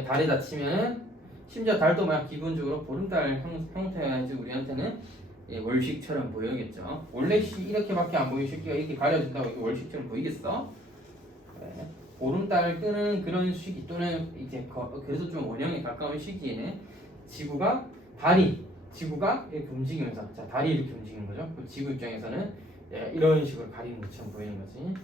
달에다 치면은 심지어 달도 기본적으로 보름달 형태여야지 우리한테는 월식처럼 보여겠죠. 원래 이렇게밖에 안 보이는 시기가 이렇게 가려진다고 이게 월식처럼 보이겠어? 그래. 보름달 뜨는 그런 시기 또는 이제 그래도 좀 원형에 가까운 시기에는 지구가 이렇게 움직이면서 달이 이렇게 움직이는 거죠. 그 지구 입장에서는 이런 식으로 가리는 것처럼 보이는 거지.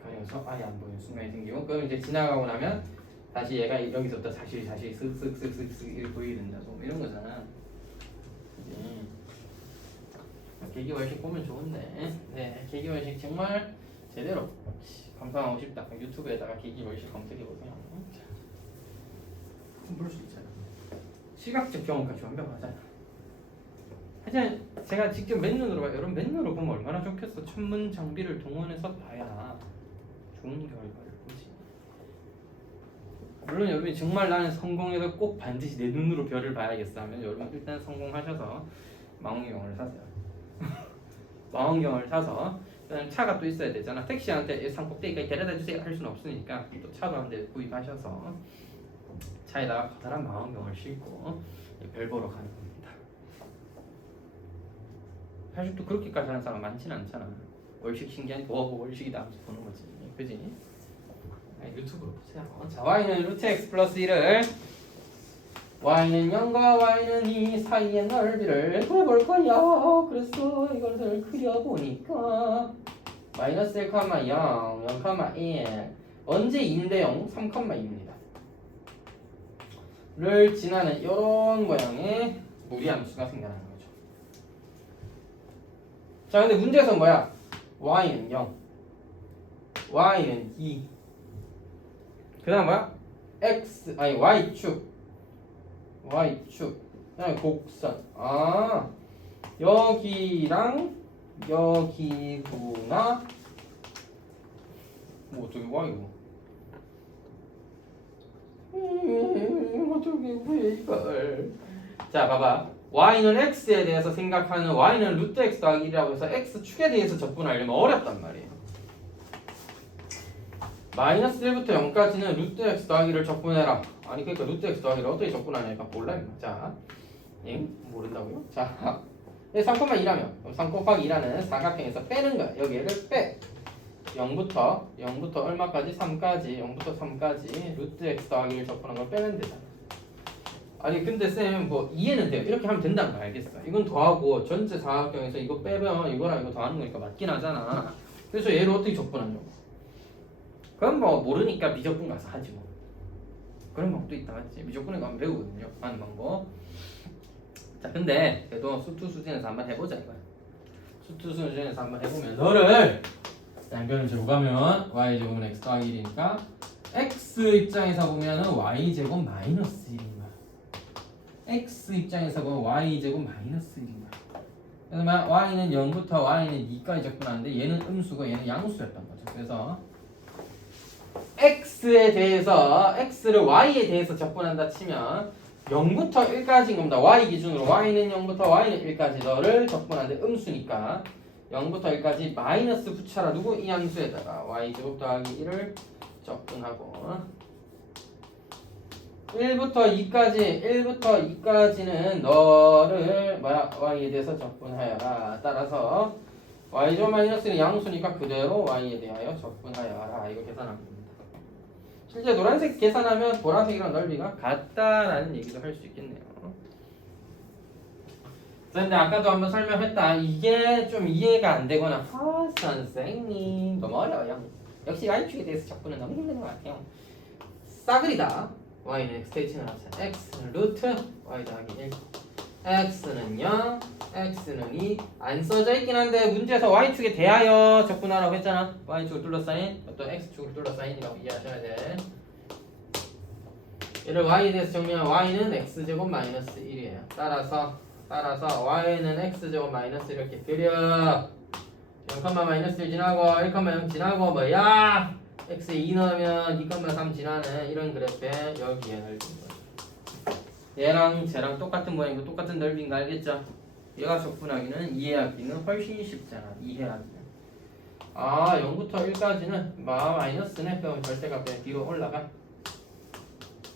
가려서 아예 안 보이는 순간이 생기고 그럼 이제 지나가고 나면 다시 얘가 여기서부터 사실 쓱쓱쓱쓱쓱 이렇게 보이게 된다고 이런 거잖아. 계기월식 보면 좋은데 네 계기월식 정말 제대로 감상하고 싶다. 유튜브에다가 계기월식 검색해보세요. 볼 수 있잖아. 시각적 경험까지 완벽하잖아. 하지만 제가 직접 맨눈으로 봐요. 여러분 맨눈으로 보면 얼마나 좋겠어. 천문 장비를 동원해서 봐야 좋은 결과를 보지. 물론 여러분이 정말 나는 성공해서 꼭 반드시 내 눈으로 별을 봐야겠어 하면 여러분 일단 성공하셔서 망원경을 사세요. 망원경을 사서 일단 차가 또 있어야 되잖아. 택시한테 산꼭대기까지 데려다 주세요 할 수는 없으니까 또 차도 한 대 구입하셔서 차에다가 커다란 망원경을 싣고 별 보러 가는 겁니다. 사실 또 그렇게까지 하는 사람 많지는 않잖아. 월식 신기하니까 월식이다 하면서 보는 거지. 그지? 유튜브로 보세요. 자, y는 루트 x 플러스 1을 y는 0과 y는 2 사이의 넓이를 구해볼 거야. 그래서 이것을 그려보니까 마이너스 1, 0, 0, 1 언제 2인데요? 3, 2입니다. 를 지나는 이런 모양의 무리함수가 생겨나는 거죠. 자, 근데 문제에서 뭐야? y는 0, y는 2. 그 다음 뭐야? y축. 그다음에 곡선. 여기랑 여기구나. 저기 y고. 어떻게 왜 이걸? 자, 봐봐. y는 x에 대해서 생각하는 y는 루트 x 더하기 1이라고 해서 x축에 대해서 접근하려면 어렵단 말이에요. 마이너스 1부터 0까지는 루트 x 더하기를 접근해라. 아니 그러니까 루트 x 더하기를 어떻게 접근하냐니까 몰라 임마. 자, 모른다고요? 자, 3,2라면 3 곱하기 2라는 사각형에서 빼는 거야. 여기를 빼. 0부터 얼마까지? 3까지. 0부터 3까지 루트 x 더하기를 접근한 걸 빼면 되잖아. 아니 근데 쌤 뭐 이해는 돼요. 이렇게 하면 된다는 거 알겠어. 이건 더하고 전체 사각형에서 이거 빼면 이거랑 이거 더하는 거니까 맞긴 하잖아. 그래서 얘를 어떻게 접근하냐고. 그럼 뭐 모르니까 미적분 가서 하지 뭐. 그런 방법도 있다 맞지? 미적분에 가면 배우거든요. 하는 방법. 자 근데 그래도 수투 수준에서 한번 해보자 이거야. 수투 수준에서 한번 해보면 너를 양변을 재고 가면 y제곱은 x 더하기 1이니까 x 입장에서 보면은 y제곱 마이너스 1인 거야. x 입장에서 보면 y제곱 마이너스 1인 거야. 그래서 y는 0부터 y는 2까지 접근하는데 얘는 음수고 얘는 양수였던 거죠. 그래서 x에 대해서 x를 y에 대해서 접근한다 치면 0부터 1까지인 겁니다. y 기준으로 y는 0부터 y는 1까지 너를 접근하는데 음수니까 0부터 1까지 마이너스 붙여라. 누구? 이 양수에다가 y제곱 더하기 1을 접근하고 1부터 2까지는 너를 y에 대해서 접근하여라. 따라서 y제곱 마이너스는 양수니까 그대로 y에 대하여 접근하여라. 이거 계산하면 됩니다. 실제 노란색 계산하면 보라색이랑 넓이가 같다라는 얘기도 할 수 있겠네요. 자, 근데 아까도 한번 설명했다. 이게 좀 이해가 안 되거나 선생님 너무 어려워요. 역시 y축에 대해서 접근은 너무 힘든 것 같아요. 싸그리다. y는 x 대칭을 하자. x는 루트 y 더하기 1. x는 0, x는 2. 안 써져 있긴 한데 문제에서 y축에 대하여 접근하라고 했잖아. y축을 둘러싸인 또 x축을 둘러싸인이라고 이해하셔야 돼. 얘를 y에 대해서 정리하면 y는 x제곱 마이너스 1이에요. 따라서 y는 x제곱 마이너스 이렇게 그려. 0, 마이너스 1 지나고 1, 0 지나고 뭐야? x에 2 넣으면 2,3 지나는 이런 그래프에 여기에 넓인 거죠. 얘랑 쟤랑 똑같은 모양이고 똑같은 넓이인 거 알겠죠? 얘가 접근하기는 이해하기는 훨씬 쉽잖아. 이해하기는. 0부터 1까지는 마이너스네. 그럼 절대값 그냥 뒤로 올라가.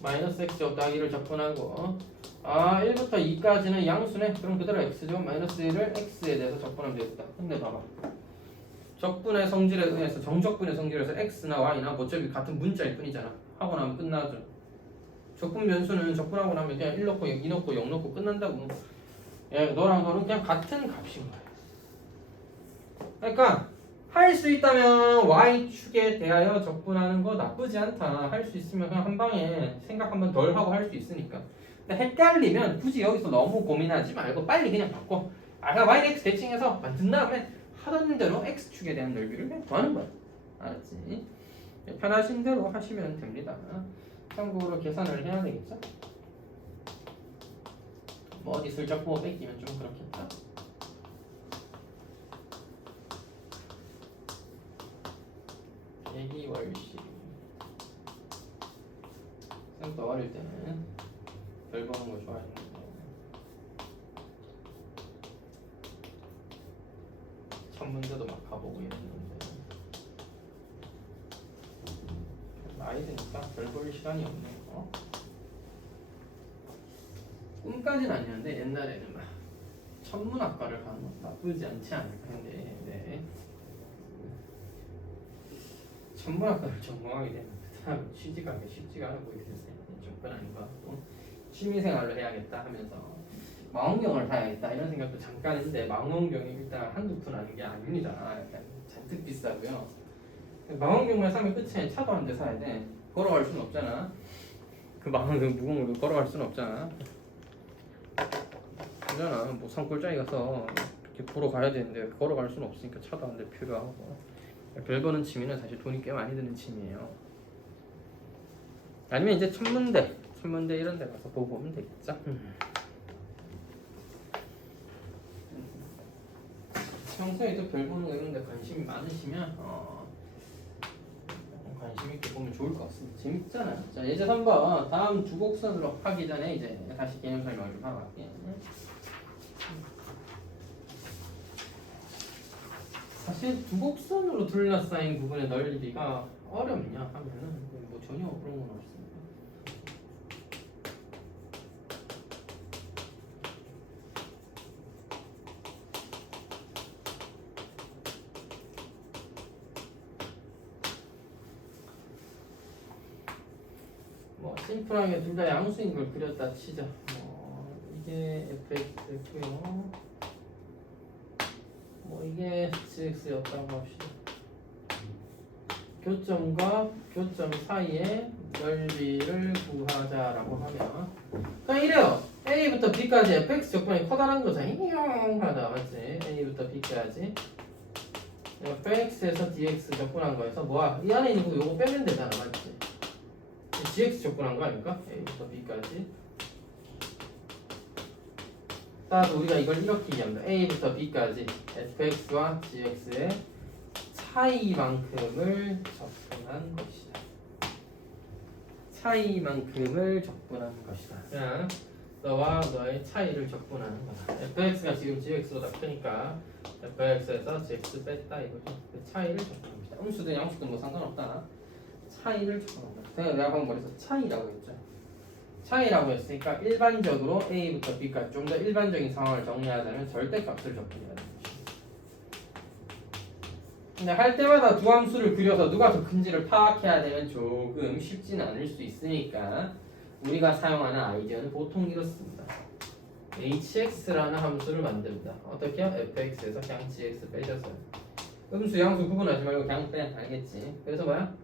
마이너스 x제곱 더하기를 접근하고 1부터 2까지는 양수네. 그럼 그대로 x제곱 마이너스 1을 x에 대해서 접근하면 되겠다. 근데 봐봐. 적분의 성질에 의해서 정적분의 성질에 의해서 x나 y나 어차피 같은 문자일 뿐이잖아. 하고 나면 끝나죠. 적분 변수는 적분하고 나면 그냥 1 넣고 2 넣고 0 넣고 끝난다고. 너랑 너는 그냥 같은 값인 거야. 그러니까 할 수 있다면 y축에 대하여 적분하는 거 나쁘지 않다. 할 수 있으면 그냥 한 방에 생각 한번 덜 하고 할 수 있으니까. 근데 헷갈리면 굳이 여기서 너무 고민하지 말고 빨리 그냥 바꿔. y, x 대칭해서 만든 다음에 하던 대로 x축에 대한 넓이를 그냥 구하는 거야. 알았지? 편하신 대로 하시면 됩니다. 참고로 계산을 해야 되겠죠? 뭐 어디 슬쩍 보고 뺏기면 좀 그렇겠다. 대기월식. 쌤도 어릴 때는 별 보는 거 좋아했는데 천문대도 막 가보고 이랬는데 나이 드니까 별 볼 시간이 없네요. 꿈까지는 아니었는데 옛날에는 막 천문학과를 가는 건 나쁘지 않지 않을까 했는데 네. 천문학과를 전공하게 되면 그 다음 취직하기 쉽지가 않아 보이게 됐어요. 좀 그건 아닌 것 같고 취미생활을 해야겠다 하면서 망원경을 사야겠다 이런 생각도 잠깐 했는데 망원경이 일단 한두 푼 하는 게 아닙니다. 약간 잔뜩 비싸고요. 망원경만 사면 끝에 차도 한 대 사야 돼. 걸어갈 수는 없잖아. 그 망원경 무거운 걸 걸어갈 수는 없잖아. 그잖아. 뭐 산골짜기 가서 이렇게 보러 가야 되는데 걸어갈 수는 없으니까 차도 한 대 필요하고. 별 보는 취미는 사실 돈이 꽤 많이 드는 취미예요. 아니면 이제 천문대 이런 데 가서 보고 오면 되겠죠. 평소에도 별 보는 거 이런 데 관심이 많으시면 관심 재밌게 보면 좋을 것 같습니다. 재밌잖아요. 자, 예제 3번. 다음 두 곡선으로 하기 전에 이제 다시 개념 설명을 좀 하고 갈게요. 사실 두 곡선으로 둘러싸인 부분의 넓이가 어렵냐 하면은 뭐 전혀 그런 건 없습니다. 뭐 심플하게 둘 다 양수인 걸 그렸다 치자. 이게 fx고요. 뭐 이게 gx였다고 합시다. 교점과 교점 사이의 넓이를 구하자라고 하면 그냥 이래요. A부터 B까지 fx 조건이 커다란 거잖아. 하다 맞지? A부터 B까지 fx에서 dx 조건한 거에서 뭐야? 이 안에 있는 거 요거 빼면 되잖아, 맞지? gx 조건한 거 아닙니까? A부터 B까지. 따라서 우리가 이걸 이렇게 얘기합니다. A부터 B까지 fx와 gx의 차이만큼을 접근한 것이다. 차이만큼을 접근한 것이다. 그냥 너와 너의 차이를 접근하는 거다. fx가 지금 gx보다 크니까 fx에서 gx 뺐다 이거죠. 그 차이를 접근합니다. 음수든 양수든 뭐 상관없다. 차이를 접근한다. 내가 방금 말해서 차이라고 했죠. 차이라고 했으니까 일반적으로 A부터 B까지 좀 더 일반적인 상황을 정리하자면 절대값을 접근해야 됩니다. 근데 할 때마다 두 함수를 그려서 누가 더 큰지를 파악해야 되면 조금 쉽지는 않을 수 있으니까 우리가 사용하는 아이디어는 보통 이렇습니다. hx라는 함수를 만듭니다. 어떻게요? fx에서 그냥 gx 빼줘서요. 음수, 양수 구분하지 말고 그냥 빼. 알겠지? 그래서 뭐야?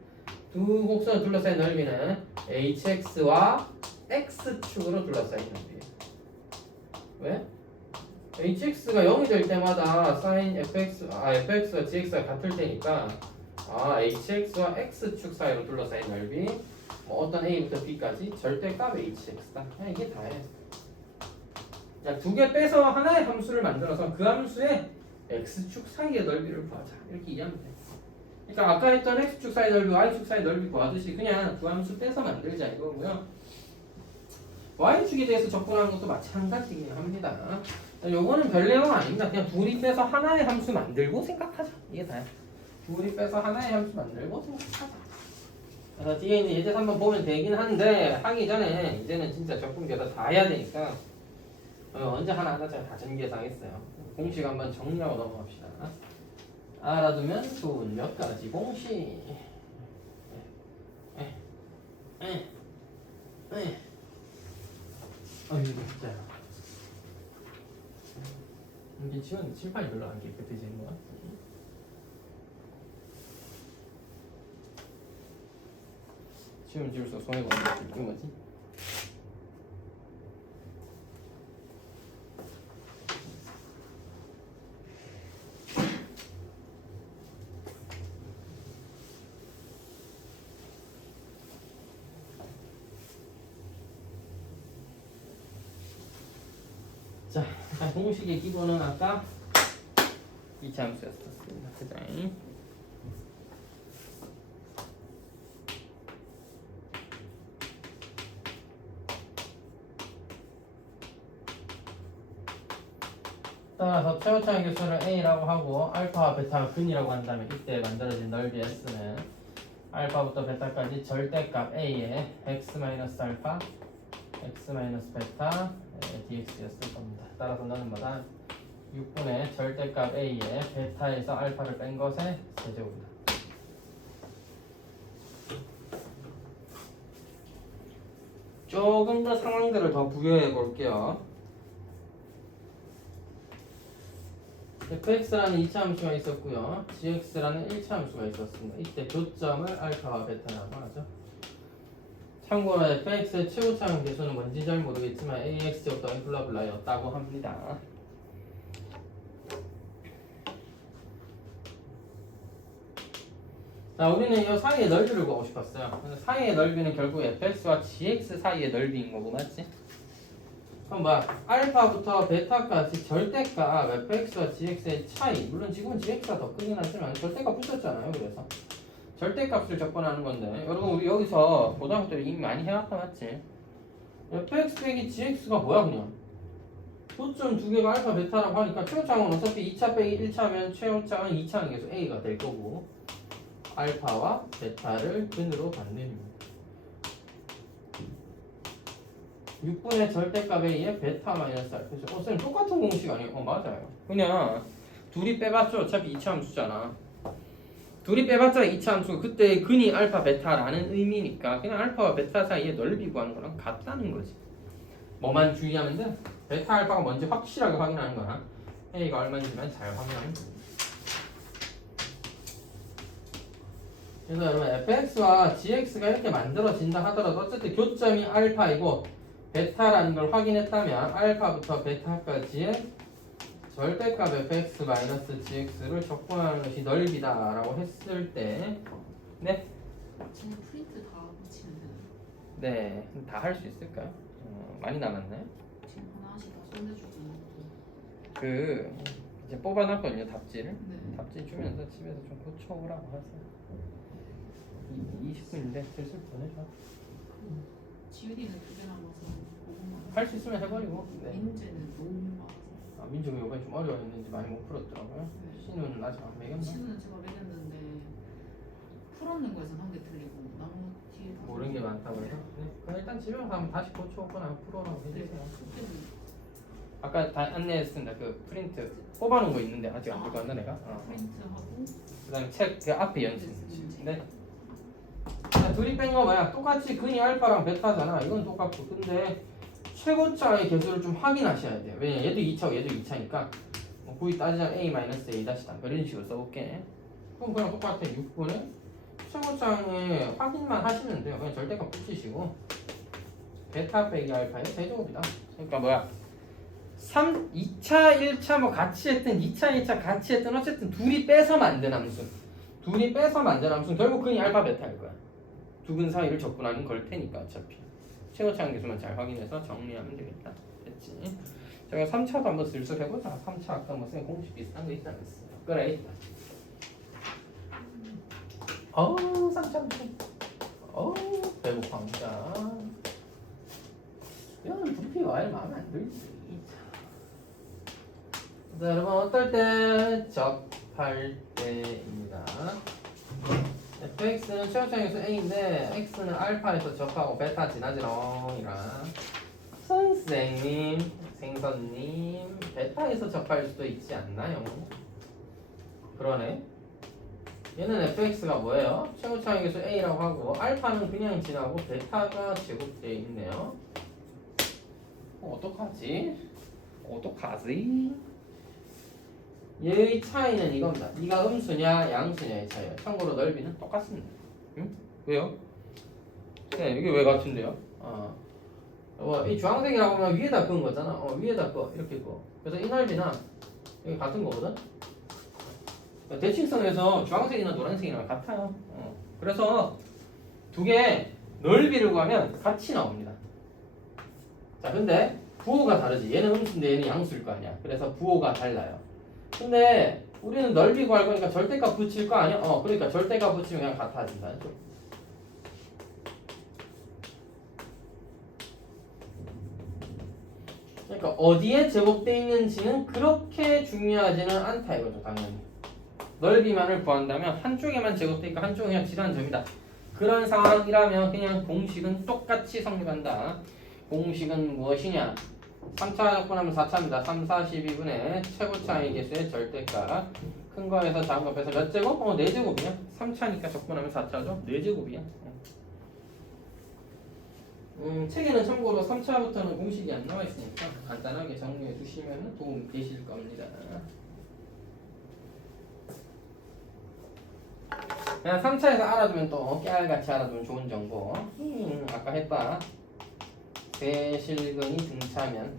두 곡선을 둘러싸인 넓이는 hx와 x축으로 둘러싸인 넓이에요. 왜? hx가 0이 될 때마다 sin fx와 gx가 같을 테니까 hx와 x축 사이로 둘러싸인 넓이 뭐 어떤 a부터 b까지 절대값 hx다. 그냥 이게 다예요. 두 개 빼서 하나의 함수를 만들어서 그 함수의 x축 사이의 넓이를 구하자. 이렇게 이해하면 돼. 그러니까 아까 했던 x축 사이 넓이, y축 사이 넓이 구하듯이 그냥 두 함수 빼서 만들자 이거고요. y축에 대해서 접근하는 것도 마찬가지긴 합니다. 요거는 별 내용 아닙니다. 그냥 둘이 빼서 하나의 함수 만들고 생각하자. 이게 다야. 둘이 빼서 하나의 함수 만들고 생각하자. 그래서 뒤에 이제 예제 한번 보면 되긴 한데 하기 전에 이제는 진짜 적분 계산 다 해야 되니까 언제 하나 하자 다전 계산했어요. 공식 한번 정리하고 넘어갑시다. 알아두면 좋은 몇 가지 공식. 이거 진짜요. 이게 지금 칠판이 별로 안 깨끗해지는 거야? 지금 지울수록 손해보는 게 뭐지? 자, 공식의 기본은 아까 이치 함수였습니다. 그죠? 따라서 최고차의 개수를 A라고 하고 알파와 베타가 근이라고 한다면 이때 만들어진 넓이 S는 알파부터 베타까지 절대값 A의 x-알파, x-베타 dx였을 겁니다. 따라서 너는 뭐다? 6분의 절대값 A의 베타에서 알파를 뺀 것의 세제곱이다. 조금 더 상황들을 더 부여해 볼게요. fx라는 2차 함수가 있었고요. gx라는 1차 함수가 있었습니다. 이때 교점을 알파와 베타라고 하죠. 참고로 fx의 최고차항 개수는 뭔지 잘 모르겠지만 ax 더하기 블라블라였다고 합니다. 자, 우리는 이 사이의 넓이를 구하고 싶었어요. 그래서 사이의 넓이는 결국 fx와 gx 사이의 넓이인 거고, 맞지? 그럼 뭐야? 알파부터 베타까지 절대값 fx와 gx의 차이. 물론 지금은 gx가 더 크긴 하지만 절대값 붙였잖아요. 그래서 절대값을 접근하는 건데 여러분 우리 여기서 고등학교 때 이미 많이 해왔다 맞지? fx 빼기 gx가 뭐야 그냥 초점 두 개가 알파 베타라고 하니까 최고차항은 어차피 2차 빼기 1차면 최고차항은 2차항 계수 a가 될 거고 알파와 베타를 근으로 받는 6분의 절대값에 의해 베타 마이너스 알파. 쌤 똑같은 공식 아니에요? 맞아요. 그냥 둘이 빼봤자 어차피 2차 함수잖아. 둘이 빼봤자 2차 함수 그때 근이 알파 베타라는 의미니까 그냥 알파와 베타 사이에 넓이 구하는 거랑 같다는 거지. 뭐만 주의하면 돼? 베타 알파가 뭔지 확실하게 확인하는 거야. a가 얼마인지만 잘 확인하면 돼. 그래서 여러분 fx와 gx가 이렇게 만들어진다 하더라도 어쨌든 교점이 알파이고 베타라는 걸 확인했다면 알파부터 베타까지의 절대값 fx-gx를 적분하는 것이 넓이다라고 했을 때 네? 지금 프린트 다 붙이면 되나요? 네, 다 할 수 있을까요? 많이 남았나요? 지금 하나씩 다 손대주고 있는 것도. 그 이제 뽑아놨거든요 답지를 네. 답지 주면서 집에서 좀 고쳐오라고 하세요 20분인데 슬슬 보내줘 지윤이는 두 개 남아서 그것만. 할 수 있으면 해버리고 네. 민재는 너무 많아서. 민족이 이번에 좀 어려웠는지 많이 못 풀었더라고요 네. 신우는 아직 안 매겼나? 신우는 제가 매겼는데 풀었는 거에서 한 개 틀리고 나머지 다 모르는 게 많다고 해서 네. 그럼 일단 집에 가면 다시 고쳐오거나 풀어라고 해주세요 아까 다 안내했습니다 그 프린트 뽑아놓은 거 있는데 아직 안 들고 왔나 내가? 프린트하고 그 다음에 책 그 앞에 연습 네. 자, 둘이 뺀 거 뭐야? 똑같이 근이 알파랑 베타잖아 이건 똑같고 근데 최고차의 개수를 좀 확인하셔야 돼요 왜냐 얘도 2차고 얘도 2차니까 뭐 구이 따지자면 a-a' 이런 식으로 써볼게 그럼 그냥 똑같아 6분의 최고차의 확인만 하시면 돼요 그냥 절대값 붙이시고 베타 빼기 알파의 세제곱이다 그러니까 뭐야 2차 1차 뭐 같이 했든 2차 1차 같이 했든 어쨌든 둘이 빼서 만든 함수 둘이 빼서 만든 함수는 결국 근이 알파 베타일 거야 두 근 사이를 접근하는 걸 테니까 어차피 최고차항 계수만 잘 확인해서 정리하면 되겠다 됐지 제가 3차도 한번 슬슬 해보자 3차 아까 뭐 쌤 공식 비슷한 거 있지 않았어요 그래 어우 3차 어우 배고파 진짜 이거는 부피가 와이 마음에 안 들지 자 여러분 어떨 때 접할 때입니다 fx는 최고차항에서 a인데 x는 알파에서 접하고 베타 지나지롱이라 선생님 생선님 베타에서 접할 수도 있지 않나요? 그러네 얘는 fx가 뭐예요? 최고차항에서 a라고 하고 알파는 그냥 지나고 베타가 제곱되어 있네요 어떡하지? 얘의 차이는 이겁니다. 네가 음수냐 양수냐의 차이예요. 참고로 넓이는 똑같습니다. 응? 왜요? 네, 이게 왜 같은데요? 이 주황색이라고 하면 위에다 그은 거잖아. 위에다 그어 이렇게 그어. 그래서 이 넓이나 이게 같은 거거든. 대칭성에서 주황색이나 노란색이랑 같아요. 그래서 두 개 넓이를 구하면 같이 나옵니다. 자, 근데 부호가 다르지. 얘는 음수인데 얘는 양수일 거 아니야. 그래서 부호가 달라요. 근데 우리는 넓이 구할 거니까 절대값 붙일 거 아니야? 그러니까 절대값 붙이면 그냥 같아진다. 그러니까 어디에 제곱되어 있는지는 그렇게 중요하지는 않다 이거죠, 당연히. 넓이만을 구한다면 한쪽에만 제곱되어 있고 한쪽은 그냥 지나는 점이다. 그런 상황이라면 그냥 공식은 똑같이 성립한다. 공식은 무엇이냐? 3차 적분하면 4차입니다. 3, 4, 12분의 최고차의 개수의 절대값 큰 거에서 작은 거 빼서 몇 제곱? 4제곱이야 3차니까 적분하면 4차죠? 4제곱이야 책에는 참고로 3차부터는 공식이 안 나와 있으니까 간단하게 정리해 두시면 도움이 되실 겁니다 그냥 3차에서 알아두면 또 깨알같이 알아두면 좋은 정보 아까 했다 대실근이 등차면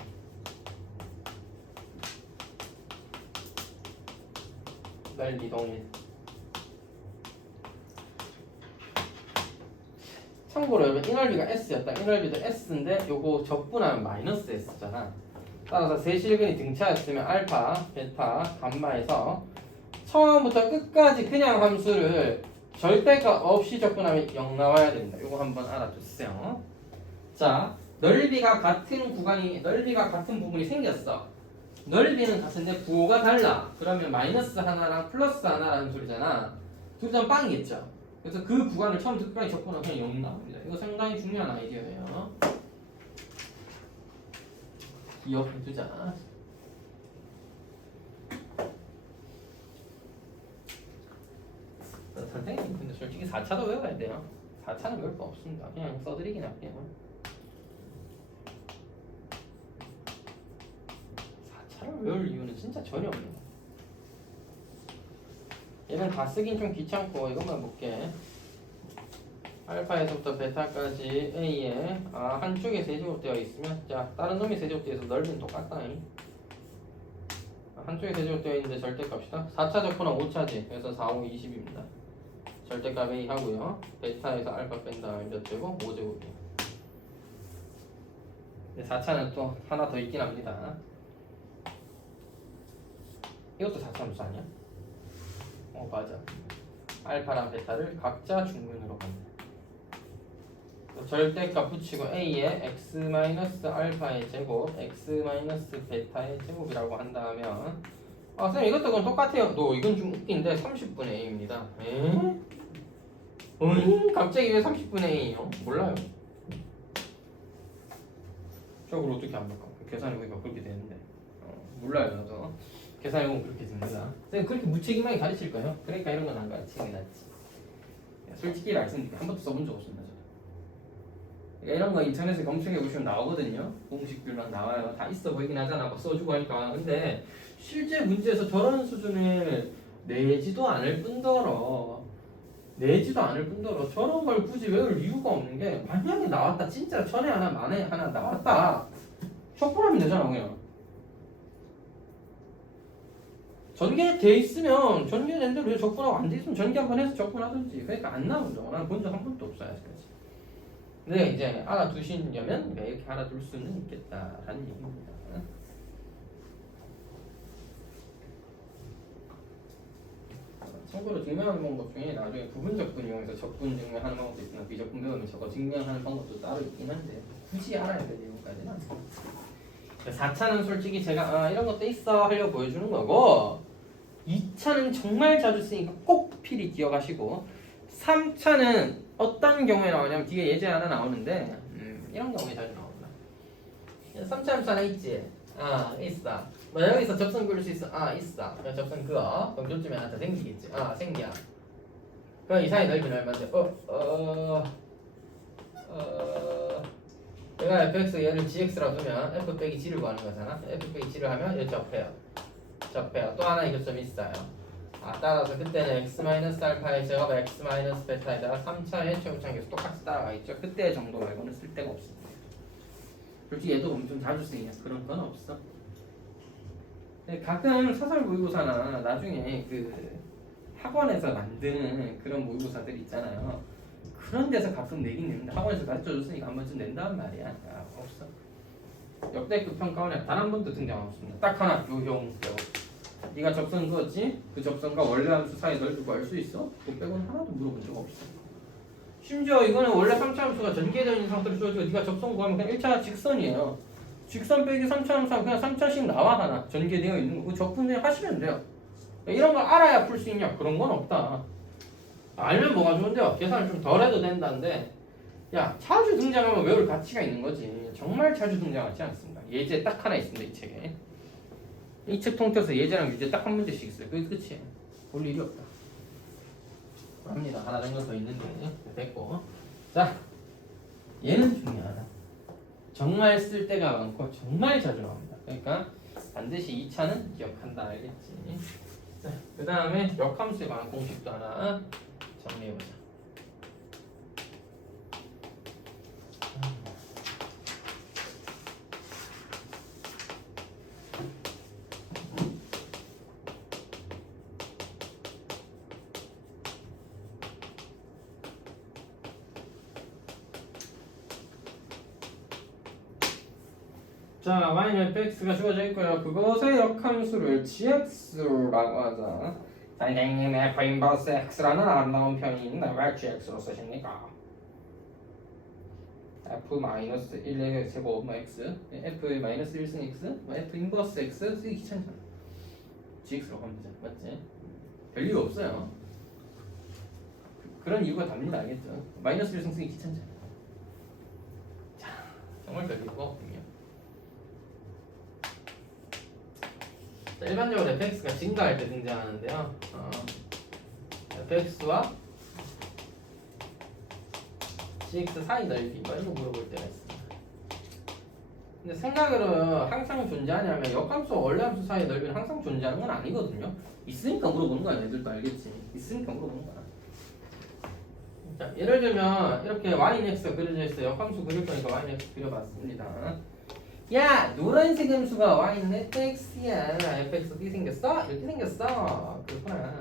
넓이 동일 참고로 여러분 이 넓이가 S였다 이 넓이도 S인데 요거 적분하면 마이너스 S잖아 따라서 세실근이 등차였으면 알파, 베타, 감마에서 처음부터 끝까지 그냥 함수를 절대값 없이 접근하면 0 나와야 됩니다. 이거 한번 알아두세요. 자, 넓이가 같은 부분이 생겼어. 넓이는 같은데 부호가 달라. 그러면 마이너스 하나랑 플러스 하나라는 소리잖아. 둘 다 빵이겠죠. 그래서 그 구간을 처음부터 끝까지 접근하면 그냥 0 나옵니다. 이거 상당히 중요한 아이디어예요. 기억해두자. 선생님 근데 솔직히 4차도 외워야 돼요. 4차는 외울 거 없습니다. 그냥 써드리긴 할게요. 4차를 외울 이유는 진짜 전혀 없네요. 얘는 다 쓰긴 좀 귀찮고 이것만 볼게. 알파에서부터 베타까지 A에 한쪽에 세제곱되어 있으면 자 다른 놈이 세제곱되어 있어서 넓이는 똑같다. 한쪽에 세제곱되어 있는데 절대값이다. 4차 접근은 5차지. 그래서 4, 5, 20입니다. 절대값 A 하고요. 베타에서 알파 뺀 다음에 몇 제곱? 5제곱이에요. 4차는 또 하나 더 있긴 합니다. 이것도 4차 함수 아니야? 맞아. 알파랑 베타를 각자 중근으로 간다. 절대값 붙이고 A에 x-알파의 제곱, x-베타의 제곱이라고 한다면 쌤 이것도 그건 똑같아요. 이건 좀 웃긴데 30분의 A입니다. 갑자기 왜 30분의 A요? 몰라요. 저걸 어떻게 합니까? 계산해보니까 그렇게 되는데 몰라요 저도. 계산해보면 그렇게 됩니다. 쌤 그렇게 무책임하게 가르칠까요? 그러니까 이런 건 안 가르치는 게 낫지. 솔직히 말씀드릴게요. 한 번도 써본 적 없습니다. 이런 거 인터넷에 검색해 보시면 나오거든요. 공식들만 나와요. 다 있어 보이긴 하잖아. 막 써주고 하니까. 근데 실제 문제에서 저런 수준을 내지도 않을 뿐더러 저런 걸 굳이 외울 이유가 없는 게 만약에 나왔다. 진짜 천에 하나 만에 하나 나왔다. 적분하면 되잖아 그냥. 전개돼 있으면 전개된 대로 적분하고 안 돼 있으면 전개 한번 해서 적분하든지. 그러니까 안 나오죠. 난 본 적 한 번도 없어요 아직까지. 네, 이제 알아두시려면 이렇게 알아둘 수는 있겠다라는 얘기입니다. 참고로 증명하는 방법 중에 나중에 부분 적분 이용해서 적분 증명하는 방법도 있으나 비적분 배우면 저거 증명하는 방법도 따로 있긴 한데 굳이 알아야 될 내용까지는 않습니다. 4차는 솔직히 제가 이런 것도 있어 하려고 보여주는 거고 2차는 정말 자주 쓰니까 꼭 필히 기억하시고 3차는 어떤 경우에 나오냐면 뒤에 예제 하나 나오는데 이런 경우에 자주 나옵니다. 3차 함수 하나 있지? 있어. 여기서 접선 그릴 수 있어? 있어. 그럼 접선 그어. 그럼 요즘에 하나 더 생기겠지? 생겨. 그럼 이상의 넓이는 얼마인데? 내가 fx 얘를 gx라고 두면 f 빼기 g를 구하는 거잖아. f 빼기 g를 하면 얘 접해요. 또 하나의 교점이 있어요. 따라서 그때는 x-알파의 제곱 x-베타에다가 3차의 최고차항계수 똑같이 따라가 있죠. 그때 정도 말고는 쓸데가 없습니다. 솔직히 얘도 엄청 자주 쓰이냐 그런 건 없어. 가끔 사설 모의고사나 나중에 그 학원에서 만드는 그런 모의고사들 있잖아요. 그런 데서 가끔 내긴 내는데 학원에서 가르쳐줬으니까 한 번쯤 낸다는 말이야. 없어. 역대급 평가원에 단 한 번도 등장 없습니다. 딱 하나 교형 배워. 네가 접선 그었지? 그 접선과 원래 함수 사이 넓이 구할 수 있어? 그거 빼고는 하나도 물어본 적 없어. 심지어 이거는 원래 3차 함수가 전개되어 있는 상태로 써주고 네가 접선 구하면 그냥 1차 직선이에요. 직선 빼기 3차 함수가 그냥 3차씩 나와 하나 전개되어 있는 거. 그 적분 그냥 하시면 돼요. 이런 걸 알아야 풀 수 있냐? 그런 건 없다. 알면 뭐가 좋은데요? 계산을 좀 덜 해도 된다는데 야 자주 등장하면 외울 가치가 있는 거지. 정말 자주 등장하지 않습니다. 예제 딱 하나 있습니다. 이 책에. 이 책 통틀어서 예제랑 유제 딱 한 문제씩 있어요. 그게 끝이에요. 볼 일이 없다. 합니다. 하나 정도 더 있는데 됐고. 자, 얘는 중요하다. 정말 쓸 때가 많고 정말 자주 나옵니다. 그러니까 반드시 2차는 기억한다. 알겠지? 자, 그 다음에 역함수에 관한 공식도 하나 정리해보자. 자, y는 fx가 주어져 있고요. 그것의 역함수를 gx라고 하자. 선생님 f 인버스 x라는 아름다운 편이 있는데 왜 gx로 쓰십니까? f 마이너스 1의 제곱 x f 마이너스 1승 x f 인버스 x 쓰기 귀찮잖아. gx로 가면 되잖아. 맞지? 별이유 없어요. 그런 이유가 답니다. 알겠죠? 마이너스 1승 쓰기 귀찮잖아. 자, 정말 별이유가 없군요. 자, 일반적으로 fx가 증가할 때 등장하는데요. fx와 gx 사이 넓이 뭐 이런 거 물어볼 때가 있습니다. 근데 생각으로 항상 존재하냐면 역함수와 원래함수 사이 넓이는 항상 존재하는 건 아니거든요. 있으니까 물어보는 거야. 애들도 알겠지. 있으니까 물어보는 거야. 자, 예를 들면 이렇게 y인 x가 그려져 있어요. 역함수 그릴 거니까 y인 x 그려봤습니다. 야, 노란색 함수가 y는 fx야. fx 어떻게 생겼어? 이렇게 생겼어. 그렇구나.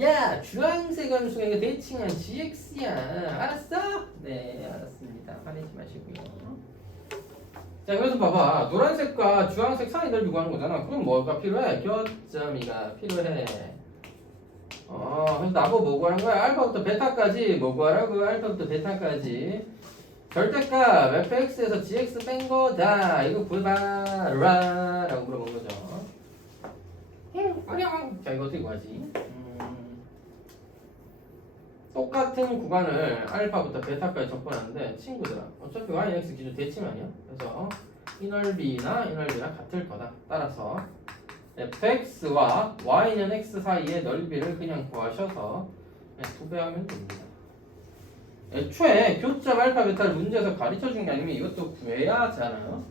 야, 주황색 함수가 이거 대칭한 gx야. 알았어? 네, 알았습니다. 화내지 마시고요. 자, 그래서 봐봐. 노란색과 주황색 사이 넓이 구하는 거잖아. 그럼 뭐가 필요해? 교점이가 필요해. 그래서 나보고 뭐 구하는 거야? 알파부터 베타까지 뭐 구하라고? 알파부터 베타까지 절대값 fx에서 gx 뺀 거다. 이거 구해봐라 라고 물어본 거죠. 어려워. 자, 이거 어떻게 구하지? 똑같은 구간을 알파부터 베타까지 접근하는데 친구들아 어차피 y, x 기준 대칭 아니야? 그래서 이 넓이나 이 넓이랑 같을 거다. 따라서 fx와 y는 x 사이의 넓이를 그냥 구하셔서 2배하면 됩니다. 애초에 교점 알파 베타를 문제에서 가르쳐준 게 아니면 이것도 구해야 하잖아요.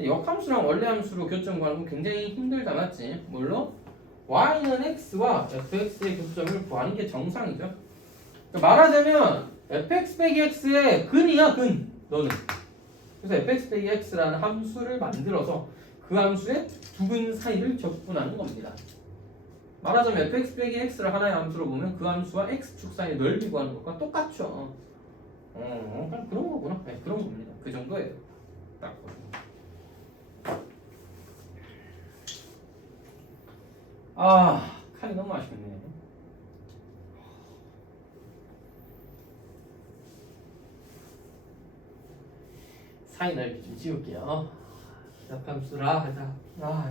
역함수랑 원래함수로 교점 구하는 건 굉장히 힘들다. 맞지? 물론 y는 x와 fx의 교점을 구하는 게 정상이죠. 말하자면 fx 빼기 x의 근이야 근. 너는 그래서 fx 빼기 x라는 함수를 만들어서 그 함수의 두 근 사이를 적분하는 겁니다. 말하자면 fx 빼기 x를 하나의 함수로 보면 그 함수와 x축 사이의 넓이 구하는 것과 똑같죠. 그냥 그런 거구나. 네, 그런 겁니다. 그 정도예요. 딱 칸이 너무 아쉽네. 사이 넓이 좀 지울게요. 기압함수라 하자.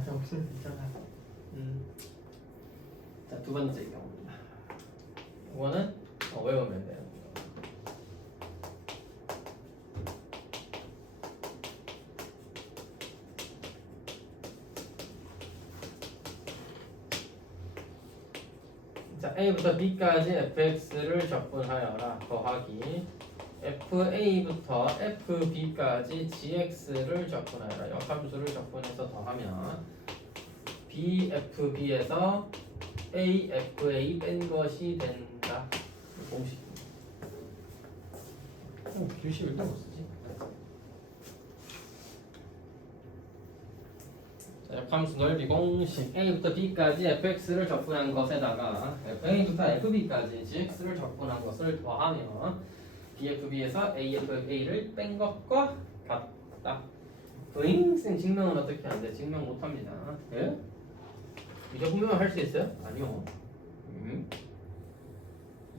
저 없으면 괜찮아. 자, 두 번째 경우입니다. 이거는 외우면 돼요. 자, a부터 b까지 fx를 적분하여라. 더하기 fa부터 fb까지 gx를 적분하여라. 역함수를 적분해서 더하면 bfb에서 afa 뺀 것이 된다. 공식입니다. 규식 왜 못 쓰지? 자, 역함수 넓이 공식 a부터 b까지 fx를 적분한 것에다가 a부터 fb까지 gx를 적분한 것을 더하면 BFB에서 AFA를 뺀 것과 같다. 쌤 증명은 어떻게 하는데? 증명 못합니다. 예? 잊어보면 할 수 있어요? 아니요.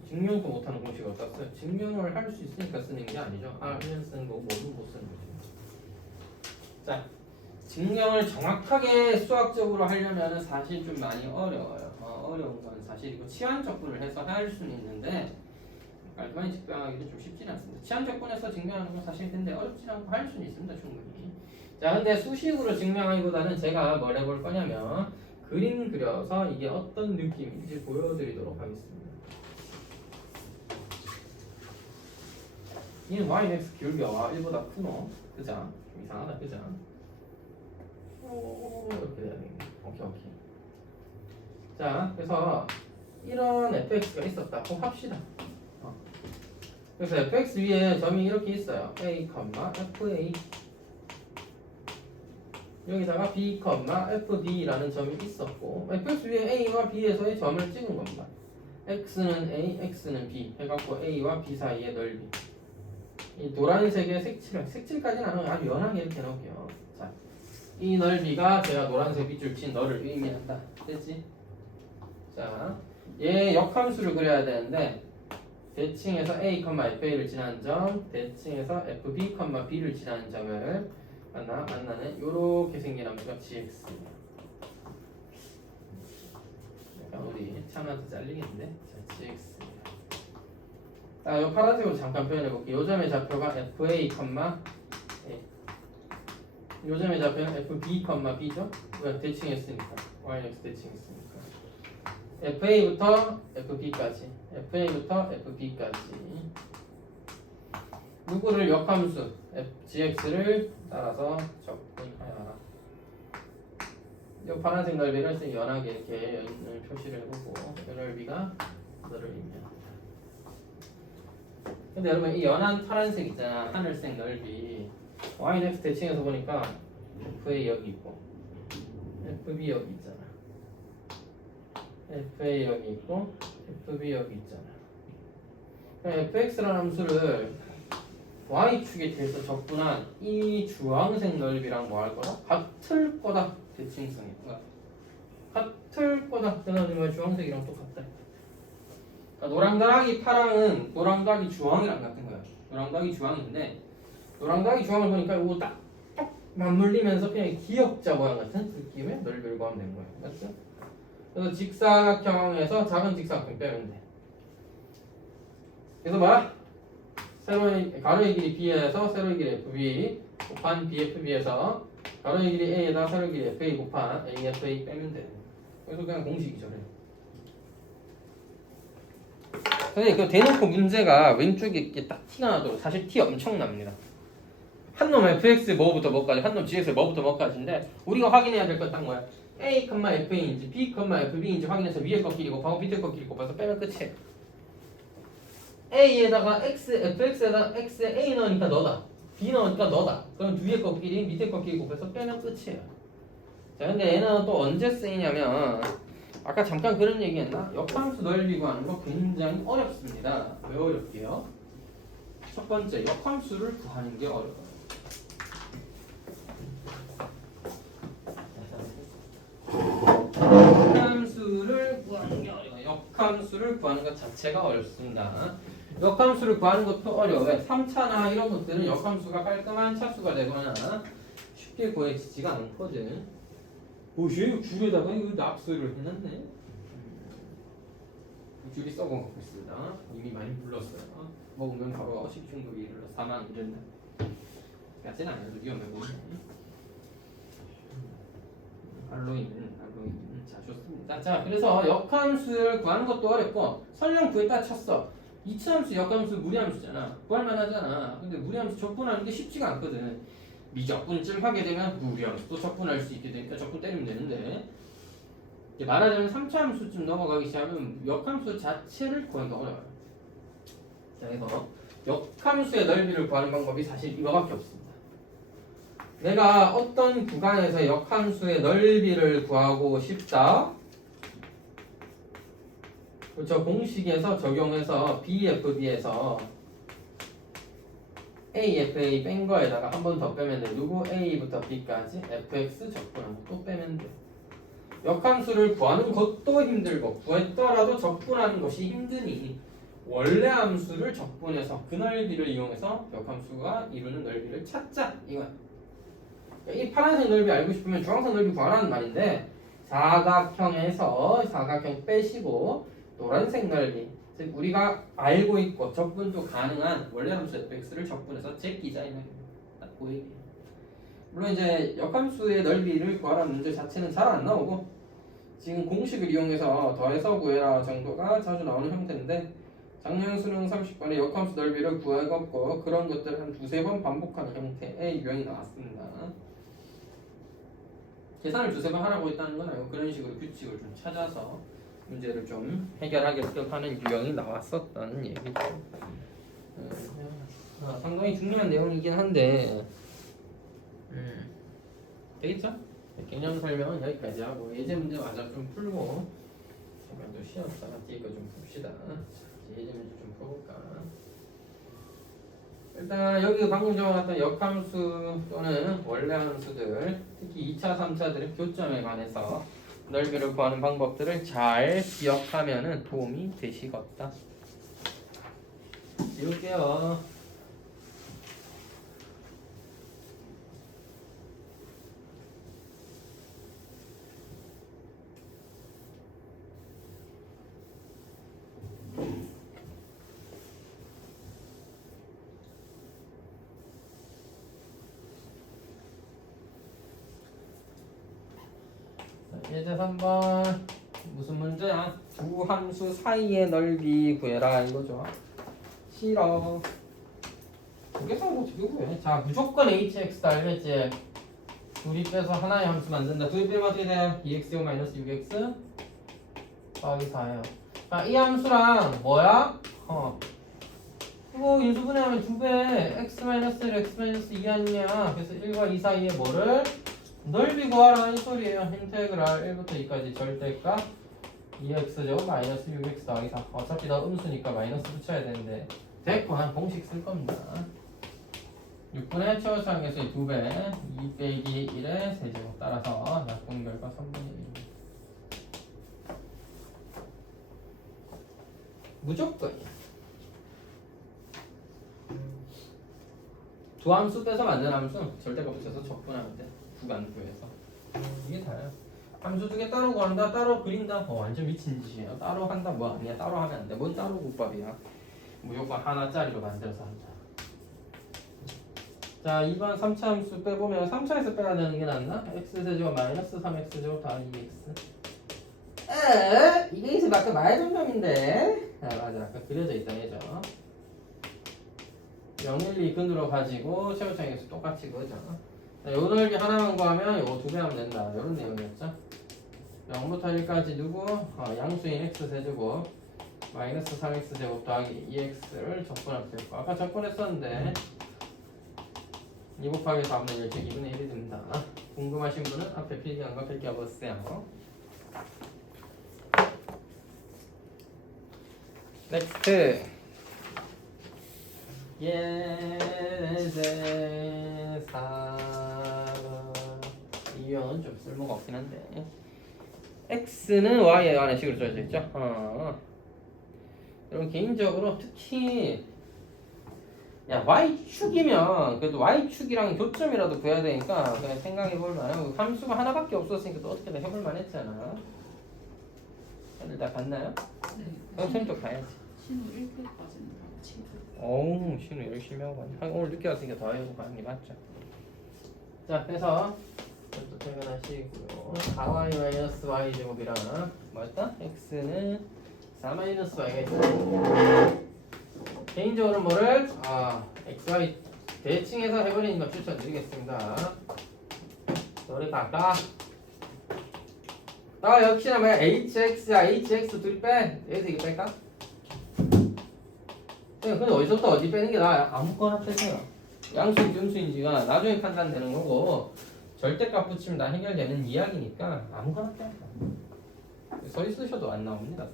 증명도 못하는 공식을 어디다 써요? 증명을 할 수 있으니까 쓰는 게 아니죠. 알면 쓰는 거고 모르면 못 쓰는 거죠. 자, 증명을 정확하게 수학적으로 하려면 사실 좀 많이 어려워요. 어려운 건 사실이고 치환 적분을 해서 할 수는 있는데 깔끔하게 증명하기도 좀 쉽진 않습니다. 치환 적분해서 증명하는 건 사실 근데 어렵지 않고 할 수는 있습니다. 충분히. 자, 근데 수식으로 증명하기보다는 제가 뭘 해볼 거냐면 그림 그려서 이게 어떤 느낌인지 보여드리도록 하겠습니다. 이는 yx 기울기와 1보다 크노. 그자? 좀 이상하다. 그자? 이렇게 돼야 되겠네. 오케이. 자, 그래서 이런 fx가 있었다고 합시다. 그래서 fx 위에 점이 이렇게 있어요. a, fa 여기다가 b, fb라는 점이 있었고 fx 위에 a와 b에서의 점을 찍은 겁니다. x는 a, x는 b 해갖고 a와 b 사이의 넓이. 이 노란색의 색칠까지는 안 하고 아주 연하게 이렇게 해놓을게요. 자, 이 넓이가 제가 노란색 빗줄 친 너를 의미한다. 됐지? 자, 얘 역함수를 그려야 되는데 대칭에서 a, fa를 지나는 점, 대칭에서 fb, b를 지나는 점을 만나는 요렇게 생긴 함수가 gx. 약간 우리 차마도 잘리겠는데? 자, gx. 자, 요 파란색으로 잠깐 표현해 볼게요. 요 점의 좌표가 fa, a. 요 점의 좌표는 fb, b죠? 왜? 대칭했으니까. yx 대칭했으니까. fa부터 fb까지. fa부터 fb까지. 누구를 역함수 gx를 따라서 적분하여라. 이 파란색 넓이를 연하게 이렇게 표시를 해보고 이 넓이가 너를 의미한다. 근데 여러분 이 연한 파란색 있잖아. 하늘색 넓이 yx 대칭해서 보니까 fa 여기 있고 fb 여기 있잖아. fa 여기 있고 fb 여기 있잖아. fx라는 함수를 y축에 대해서 적분한 이 주황색 넓이랑 뭐 할 거다? 같을 거다. 대칭성이 같을 거다. 그래가지고 주황색이랑 똑같다. 그러니까 노랑 더하기 파랑은 노랑 더하기 주황이랑 같은 거야. 노랑 더하기 주황인데 노랑 더하기 주황을 보니까 이거 딱 맞물리면서 그냥 기역자 모양 같은 느낌의 넓이를 구하면 된 거야. 맞죠? 그래서 직사각형에서 작은 직사각형 빼면 돼. 그래서 뭐야? 세로의 가로의 길이 b에서 세로의 길이 fb 곱한 bfb에서 가로의 길이 a에다 세로의 길이 fa 곱한 afa 빼면 돼. 그래서 그냥 공식이죠. 선생님 그 대놓고 문제가 왼쪽에 이렇게 딱 티가 나도록 사실 티 엄청 납니다. 한 놈 fx 뭐부터 뭐까지, 한 놈 gx 뭐부터 뭐까지인데 우리가 확인해야 될 건 딱 뭐야? a, fa인지 b, fb인지 확인해서 위에 거 길이 곱하고 밑에 거 길이 곱해서 빼면 끝이에요. a에다가 x, fx에다가 x에 a 넣으니까 너다. b 넣으니까 너다. 그럼 위에 거 길이 밑에 거 길이 곱해서 빼면 끝이에요. 자, 근데 얘는 또 언제 쓰이냐면 아까 잠깐 그런 얘기했나? 역함수 넓이 구하는 거 굉장히 어렵습니다. 왜 어렵게요? 첫 번째, 역함수를 구하는 게 어려워요. 역함수를 구하는 게 어려워요. 역함수를 구하는 것 자체가 어렵습니다. 역함수를 구하는 것도 어려워요. 3차나 이런 것들은 역함수가 깔끔한 차수가 되거나 쉽게 구해지지가 않거든. 뭐지? 줄에다가 이거 낙서를 해놨네. 줄이 썩어가고 있습니다. 이미 많이 불렀어요. 먹으면 바로 식중독이 일어나 사망 이랬나? 까지는 아니어도 위험해 보이네. 알로인. 자, 좋습니다. 자, 그래서 역함수를 구하는 것도 어렵고 설령 구했다 쳤어. 이차함수 역함수 무리함수잖아. 구할만 하잖아. 근데 무리함수 적분하는 게 쉽지가 않거든. 미적분쯤 하게 되면 무리함수도 적분할 수 있게 되니까 적분 때리면 되는데 말하자면 3차 함수쯤 넘어가기 시작하면 역함수 자체를 구하기가 어려워요. 자, 그래서 역함수의 넓이를 구하는 방법이 사실 이거밖에 없습니다. 내가 어떤 구간에서 역함수의 넓이를 구하고 싶다. 저 공식에서 적용해서 BFB에서 AFA 뺀 거에다가 한 번 더 빼면 돼. 누구 A부터 B까지 FX 적분하고 또 빼면 돼. 역함수를 구하는 것도 힘들고 구했더라도 적분하는 것이 힘드니 원래 함수를 적분해서 그 넓이를 이용해서 역함수가 이루는 넓이를 찾자 이거야. 이 파란색 넓이 알고 싶으면 주황색 넓이 구하라는 말인데 사각형에서 사각형 빼시고 노란색 넓이 즉 우리가 알고 있고 적분도 가능한 원래 함수 fx를 적분해서 제끼자 이 말입니다. 딱 그 얘기예요. 물론 이제 역함수의 넓이를 구하라는 문제 자체는 잘 안 나오고 지금 공식을 이용해서 더해서 구해라 정도가 자주 나오는 형태인데 작년 수능 30번에 역함수 넓이를 구해갖고 그런 것들을 한 두세 번 반복하는 형태의 유형이 나왔습니다. 계산을 두세 번 하라고 했다는 건 아니고 그런 식으로 규칙을 좀 찾아서 문제를 좀 해결하게끔 하는 유형이 나왔었다는 얘기죠. 상당히 중요한 내용이긴 한데 되겠죠? 개념 설명은 여기까지 하고 예제 문제 마저 좀 풀고 잠깐 또 쉬었다가 뒤에 거 좀 봅시다. 예제 문제 좀 풀어볼까? 일단 여기 방금 적어놨던 역함수 또는 원래 함수들, 특히 2차, 3차들의 교점에 관해서 넓이를 구하는 방법들을 잘 기억하면 도움이 되시겠다. 지울게요. 예제 3번 무슨 문제야? 두 함수 사이의 넓이 구해라 이거죠. 싫어. 두 개 사이를 어떻게 구해? 자, 무조건 hx다 알겠지? 둘이 빼서 하나의 함수 만든다. 둘이 빼면 어떻게 돼? 2x-6x 더하기 4예요. 자, 이 함수랑 뭐야? 이거 인수분해하면 2배 x-1, x-2 아니냐? 그래서 1과 2 사이에 뭐를? 넓이 구하라 이 소리예요. 인테그랄 1부터 2까지 절대값 2x제곱 마이너스 6x 더하기 4. 어차피 다 음수니까 마이너스 붙여야 되는데 됐고 한 공식 쓸 겁니다. 6분의 최고차항에서의 2배 2 빼기 1의 세제곱 따라서 약분 결과 3분의 1. 무조건이야. 두 함수 빼서 만든 함수 절대값 붙여서 적분하면 돼. 구간 구해서 이게 다야. 함수 두 개 따로 구한다, 따로 그린다. 완전 미친 짓이에요. 따로 한다 뭐 아니야. 따로 하면 안 돼. 뭔 따로 국밥이야. 무조건 하나짜리로 만들어서 한다. 자, 2번 3차 함수 빼보면 3차에서 빼야 되는 게 낫나? x제곱 마이너스 3x제곱 더하기 2x. 이게 있으면 아까 말점점인데. 맞아. 아까 그려져 있다 얘죠. 0, 1, 2 근으로 가지고 최고차항에서 똑같이 그죠. 요 넓이 하나만 구하면 요거 2배 하면 된다. 요런 내용이었죠. 0부터 1까지 누구? 양수인 x세제곱 마이너스 3x제곱 더하기 2x를 적분할 수 있고 아까 적분했었는데 2 곱하기 4분의 1 즉 2분의 1이 됩니다. 궁금하신 분은 앞에 필기한 거 펼쳐보세요. 넥스트 예제 4번 이건 좀 쓸모가 없긴 한데 x는 y에 관한 식으로 써져 있죠. 여러분 개인적으로 특히 y축이면 그래도 y축이랑 교점이라도 구해야 되니까 그냥 생각해볼 만하고 함수가 하나밖에 없었으니까 또 어떻게든 해볼 만했잖아. 애들 다 봤나요? 네. 그럼 쌤쪽 가야지. 신호 1급까지는 다 치고. 어우 신우 열심히 하고 가네. 오늘 늦게 왔으니까 더 하고 가는 게 맞죠. 자, 그래서 이것도 퇴근하시고요. 4y-y 제곱이랑 뭐였다? x는 4-y가 있다. 개인적으로 뭐를 xy 대칭해서 해버리는 거 추천드리겠습니다. 우리 각각 역시나 뭐야 hx야 hx 둘이 빼. 여기서 이거 뺄까? 근데 어디서부터 어디 빼는 게 나아요? 아무거나 빼세요. 양수인지 음수인지가 나중에 판단되는 거고 절대값 붙이면 다 해결되는 이야기니까 아무거나 빼요. 서 있으셔도 안 나옵니다.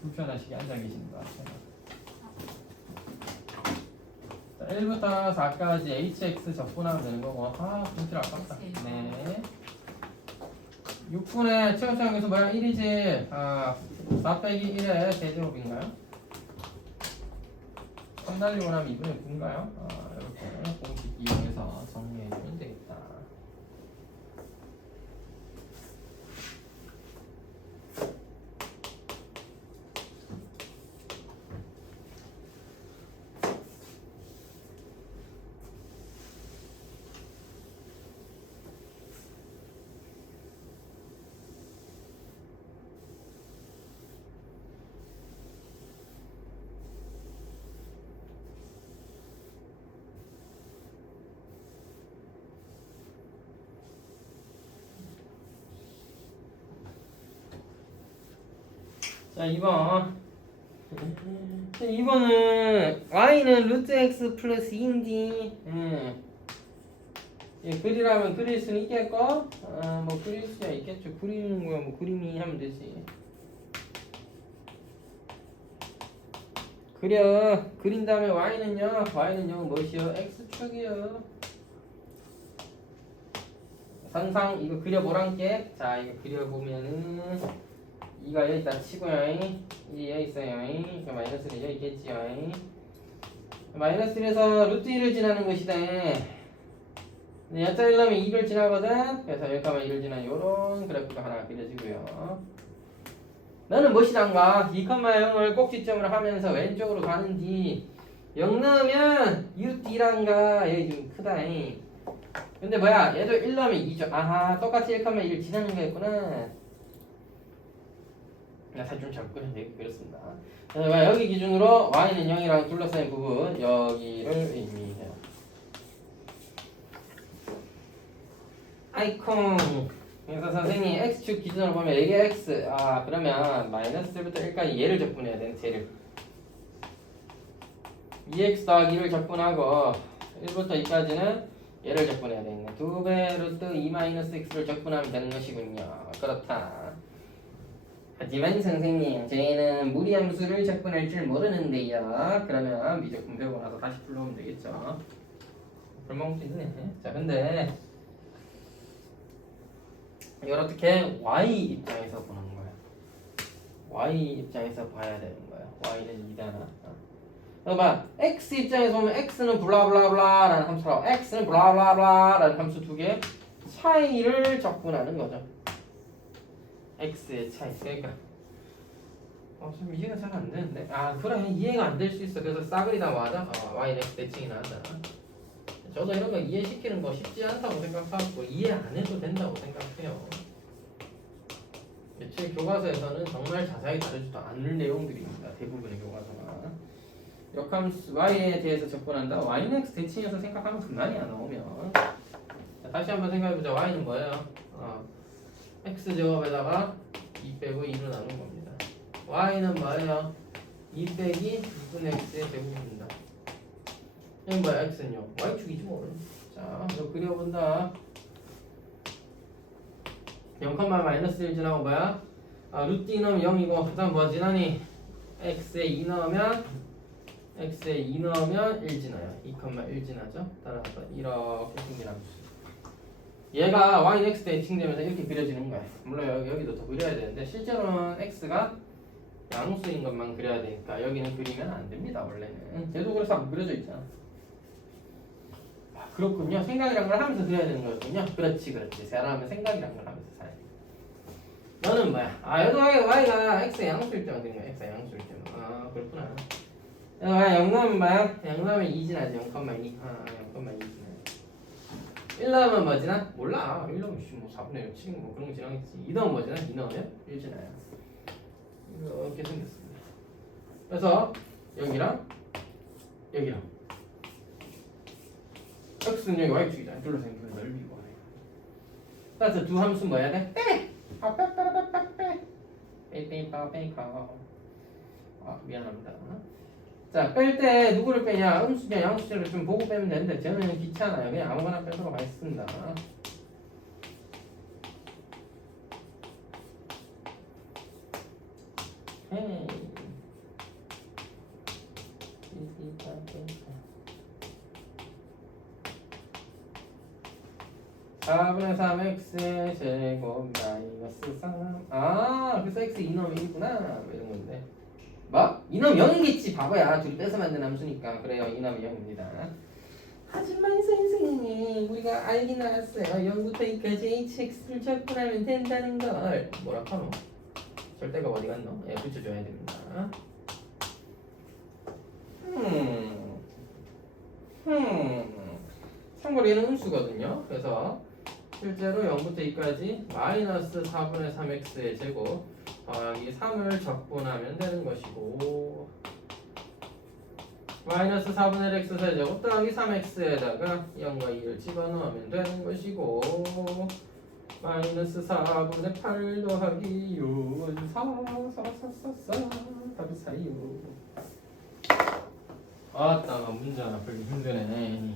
불편하시게 앉아 계시는 것 같아요. 1부터 4까지 hx 적분하면 되는 거고 분필 아깝다. 네. 6분의 최고차항에서 뭐야? 1이지 4 빼기 1의 세제곱인가요? 3 달리고 나면 2분의 9인가요? 이렇게 공식 이용해서 정리해주면 되겠다. 자, 2번. 2번은 y는 루트 x 플러스 2인데 그리라면 그릴 수는 있겠고 뭐 그릴 수야 있겠죠. 그리는 거야 뭐 그림이 하면 되지. 그린 다음에 y는요 무엇이요? x축이요. 선상 이거 그려보란게. 자 이거 그려보면은 이가 여기다 치고요. 이 여기 있어요. 마이너스는 여기 있겠지요. 마이너스 1에서 루트 1을 지나는 것이다. 여자 1라면 2를 지나거든. 그래서 여기까지 2를 지나는 요런 그래프가 하나 그려지고요. 너는 무엇이란가? 2,0을 꼭지점으로 하면서 왼쪽으로 가는 뒤 0 넣으면 루트 2란가. 여기 좀 크다. 근데 뭐야? 얘도 1 넣으면 2죠. 아하, 똑같이 1,1을 지나는 거였구나. 사실 좀 잘 그렸습니다. 여기 기준으로 y는 0이랑 둘러싸인 부분 여기를 의미해요. 아이콘. 그래서 선생님 x축 기준으로 보면 이게 x. 아 그러면 마이너스 1부터 1까지 얘를 적분해야 되는 쟤를. 2x 더하기 1을 적분하고 1부터 2까지는 얘를 적분해야 되겠네. 2배 루트 2 마이너스 x를 적분하면 되는 것이군요. 그렇다. 하지만 선생님 저희는 무리함수를 적분할 줄 모르는데요. 그러면 미적분 배우고 나서 다시 불러오면 되겠죠. 불멍도 있네. 자 근데 이걸 어떻게 y 입장에서 보는 거야. y 입장에서 봐야 되는 거야. y는 2다나. 봐. x 입장에서 보면 x는 블라블라블라라는 함수라고. x는 블라블라블라라는 함수 두 개 차이를 적분하는 거죠. x의 차이. 그러니까 좀 이해가 잘 안 되는데. 아 그래 이해가 안 될 수 있어. 그래서 싸그리다 맞아. y는 x 대칭이 나왔잖아. 저도 이런 거 이해시키는 거 쉽지 않다고 생각하고 이해 안 해도 된다고 생각해요. 매체 교과서에서는 정말 자세히 다루지도 않을 내용들입니다. 대부분의 교과서가. 역함수 y에 대해서 접근한다. y는 x 대칭에서 생각하면 그만이야 나오면. 자, 다시 한번 생각해보자. y는 뭐예요? x 제곱에다가 2 빼고 2로 나눈 겁니다. y는 뭐예요? 2 빼기 2분의 x의 제곱입니다. 여기 뭐야? x는요? y축이지 뭐. 자, 이거 그려본다. 0, 마이너스 1 지나고 뭐야? 루트 2 넣으면 0이고 그 다음 뭐 지나니? x에 2 넣으면 1 지나요. 2,1 지나죠? 따라서 이렇게 생긴 함수. 얘가 y는 x 대칭되면서 이렇게 그려지는 거야. 물론 여기도 더 그려야 되는데 실제로는 x가 양수인 것만 그려야 되니까 여기는 그리면 안 됩니다. 원래는. 얘도 그래서 안 그려져 있잖아. 그렇군요. 생각이란 걸 하면서 그려야 되는 거였군요. 그렇지. 사람은 생각이란 걸 하면서 살아야 돼. 너는 뭐야? 여기도 y가 x의 양수일 때만 그린 거야. x의 양수일 때만. 그렇구나. 0 넣으면 뭐야? 0 넣으면 2 지나지. 0,2. 0,2 지나요. 1 넣으면 뭐 지나? 몰라. 1 넣으면 뭐 4분의 1, 7, 뭐 그런 거 지나겠지. 2 넣으면 뭐 지나? 2 넣으면 1 지나요. 이렇게 생겼습니다. 그래서 여기랑 x는 여기 y축이잖아. 둘러싸인 그 넓이고. 따라서 두 함수 뭐 해야 돼? 빼! 미안합니다. 자, 뺄 때 누구를 빼냐? 음수냐 양수냐를 좀 보고 빼면 되는데 저는 귀찮아요. 그냥 아무거나 빼도록 하겠습니다. 헤이. 4분의 3x 제곱 마이너스 3. 그래서 x 2 넣으면 1이구나. 이런 건데. 뭐? 2 넣으면 0이겠지. 바보야. 둘이 빼서 만든 함수니까. 그래요. 2 넣으면 0입니다. 하지만 선생님 우리가 알긴 알았어요. 0부터 2까지 hx를 적분하면 된다는 걸. 뭐라 하노? 절대가 어디 갔노? 예, 붙여줘야 됩니다. 참고로 얘는 음수거든요. 그래서 실제로 0부터 2까지 마이너스 4분의 3x의 제곱 더하기 3을 적분하면 되는 것이고 마이너스 4분의 1 x의 제곱 더하기 3x에다가 0과 2를 집어넣으면 되는 것이고 마이너스 4분의 8 더하기 6은 4 답이 4이요. 아따 문제 하나 풀기 힘드네.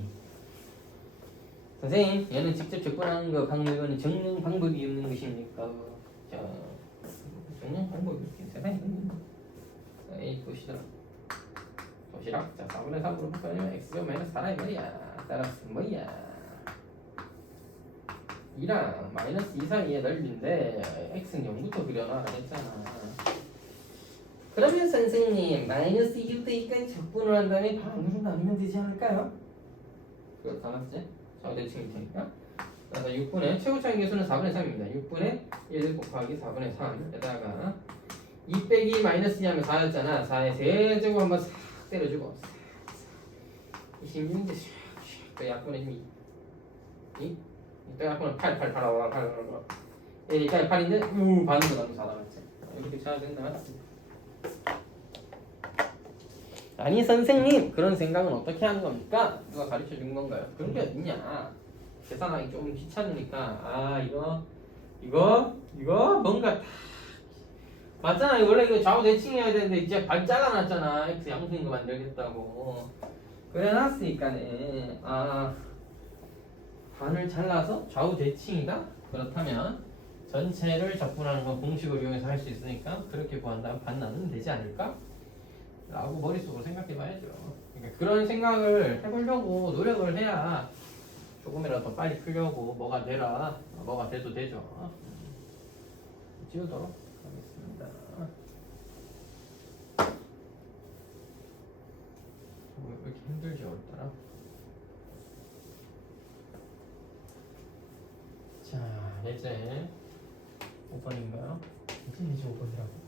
선생님 얘는 직접 접근하는 거 방법은 적는 방법이 없는 것입니까? 자, 적는 방법이 없긴 세상에. 에이 보시더라. 도시락. 자 4분의 3으로 바꾸면 x제곱 마이너스 4라 이 말이야. 따라서 뭐야 2랑 마이너스 2 사이의 넓이인데 x는 0부터 그려놔 했잖아. 그러면 선생님 마이너스 2부터 2까지 적분을 한 다음에 반으로 나누면 되지 않을까요? 그렇다 맞지? 좌우대칭일 테니까. 그래서 6분의 최고차의 개수는 4분의 3입니다. 6분의 1 곱하기 4분의 3에다가 2 빼기 마이너스 2 하면 4였잖아. 4의 세제곱 한번 싹 때려주고 26인데 또 약분의 2 또 약분은 8 얘니까 8인데 반으로 나누면 4다 맞지? 이렇게 쳐야 된다 맞지? 아니 선생님 그런 생각은 어떻게 하는 겁니까? 누가 가르쳐 준 건가요? 그런 게 어딨냐? 계산하기 좀 귀찮으니까 아 이거 뭔가 다 맞잖아. 원래 이거 좌우 대칭해야 되는데 이제 발 잘라놨잖아. x 양수인 거 만들겠다고 그래 놨으니까네. 아 반을 잘라서 좌우 대칭이다? 그렇다면 전체를 적분하는 건 공식을 이용해서 할 수 있으니까 그렇게 구한 다음 반 나누면 되지 않을까? 라고 머릿속으로 생각해 봐야죠. 그러니까 그런 생각을 해보려고 노력을 해야 조금이라도 더 빨리 풀려고 뭐가 돼도 되죠. 지우도록 하겠습니다. 왜 이렇게 힘들지 오늘따라. 자 이제 5번인가요? 이제 5번이라고.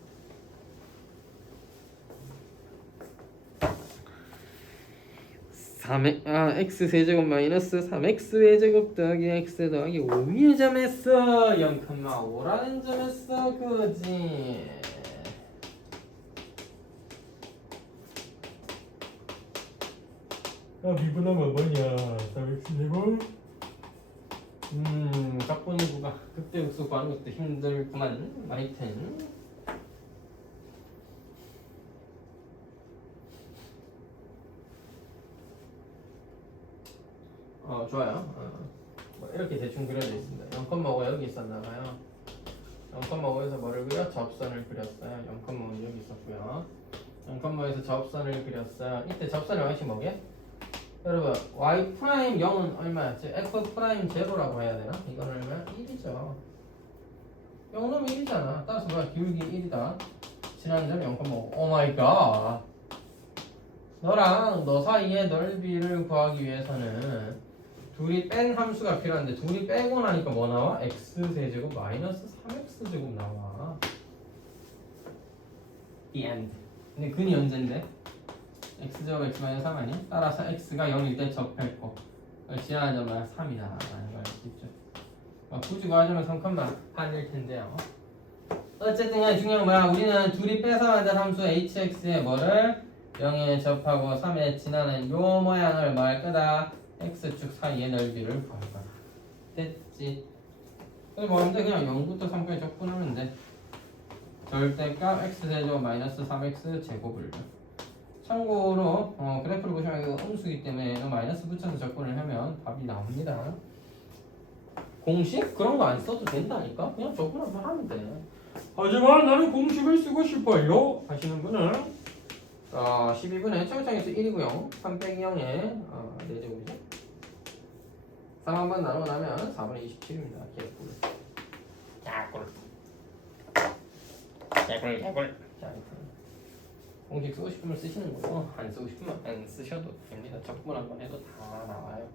x 세제곱 마이너스 3x의 제곱 더하기 x 더하기 5의 점에서 0,5라는 점에서 그거지. 미분하면 뭐냐 3x 제곱 적분이구가 극대극소 구하는 것도 힘들구만. 하여튼 좋아요. 뭐 이렇게 대충 그려져 있습니다. 0,5가 여기 있었나봐요. 0,5에서 뭐를 그려? 접선을 그렸어요. 0,5는 여기 있었고요. 0,5에서 접선을 그렸어요. 이때 접선의 방식이 뭐게? 여러분 y 프라임 0은 얼마였지? f 프라임 제로라고 해야 되나? 이건 얼마야? 1이죠. 0 넣으면 1이잖아. 따라서 뭐야? 기울기 1이다. 지난 점 0,5. 오 마이 갓. 너랑 너 사이의 넓이를 구하기 위해서는 둘이 뺀 함수가 필요한데 둘이 빼고 나니까 뭐 나와? x세제곱 마이너스 3x제곱 나와. The end. 근데 근이 언제인데? x제곱 x 마이너스 3 아니? 따라서 x가 0일 때 접했고 지나는 점은 3이다 라는 걸 알 수 있죠. 굳이 구하자면 3,8일 텐데요. 어쨌든 간에 중요한 거야. 우리는 둘이 빼서 만든 함수 hx에 뭐를 0에 접하고 3에 지나는 요 모양을 뭐 할 거다? x축 사이의 넓이를 구할 거다. 됐지? 그래서 뭐 하면 돼? 그냥 0부터 3까지 적분하면 돼. 절대값 x제곱 마이너스 3x 제곱을. 참고로 그래프를 보시면 이거 음수기 때문에 마이너스 붙여서 적분을 하면 답이 나옵니다. 공식? 그런 거 안 써도 된다니까? 그냥 적분 한번 하면 돼. 하지만 나는 공식을 쓰고 싶어요 하시는 분은 12분의 최고차에서 1이고요 3 빼기 0에 4제곱이죠 3 한번 나누고 나면 4분의 27입니다. 개꿀 자, 공식 쓰고 싶으면 쓰시는 거고 안 쓰고 싶으면 안 쓰셔도 됩니다. 적분 한번 해도 다 나와요.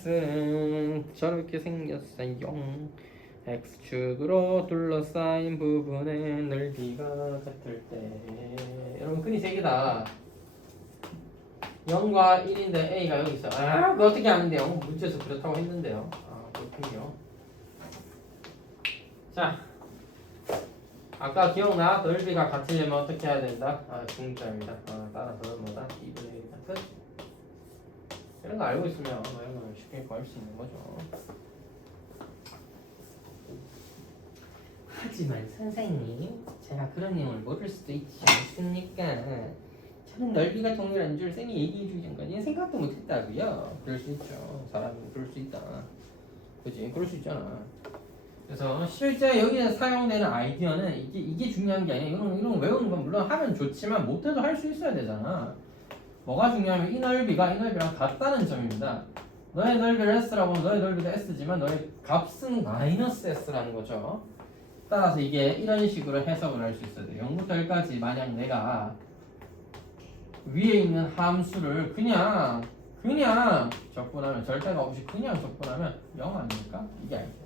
fx는 저렇게 생겼어요. x축으로 둘러싸인 부분의 넓이가 같을 때 여러분 근이 3개다. 0과 1인데 a가 여기 있어요. 그거 어떻게 아는데요? 문제에서 그렇다고 했는데요. 그렇군요. 자 아까 기억나? 넓이가 같으려면 어떻게 해야 된다? 중점이다. 따라서 뭐다? 2분의 1이다. 끝. 이런 거 알고 있으면 이런 거 쉽게 구할 수 있는 거죠. 하지만 선생님, 제가 그런 내용을 모를 수도 있지 않습니까? 저는 넓이가 동일한 줄 쌤이 얘기해 주기 전까지 생각도 못했다고요. 그럴 수 있죠. 사람은 그럴 수 있다. 그지? 그럴 수 있잖아. 그래서 실제 여기에 사용되는 아이디어는 이게 중요한 게 아니야. 이런 거 외우는 건 물론 하면 좋지만 못해도 할 수 있어야 되잖아. 뭐가 중요하면 이 넓이랑 같다는 점입니다. 너의 넓이를 S라고 하면 너의 넓이도 S지만 너의 값은 마이너스 S라는 거죠. 따라서 이게 이런 식으로 해석을 할 수 있어야 돼. 0부터 1까지 만약 내가 위에 있는 함수를 그냥 적분하면 절대가 없이 그냥 적분하면 0 아닙니까? 이게 아니죠.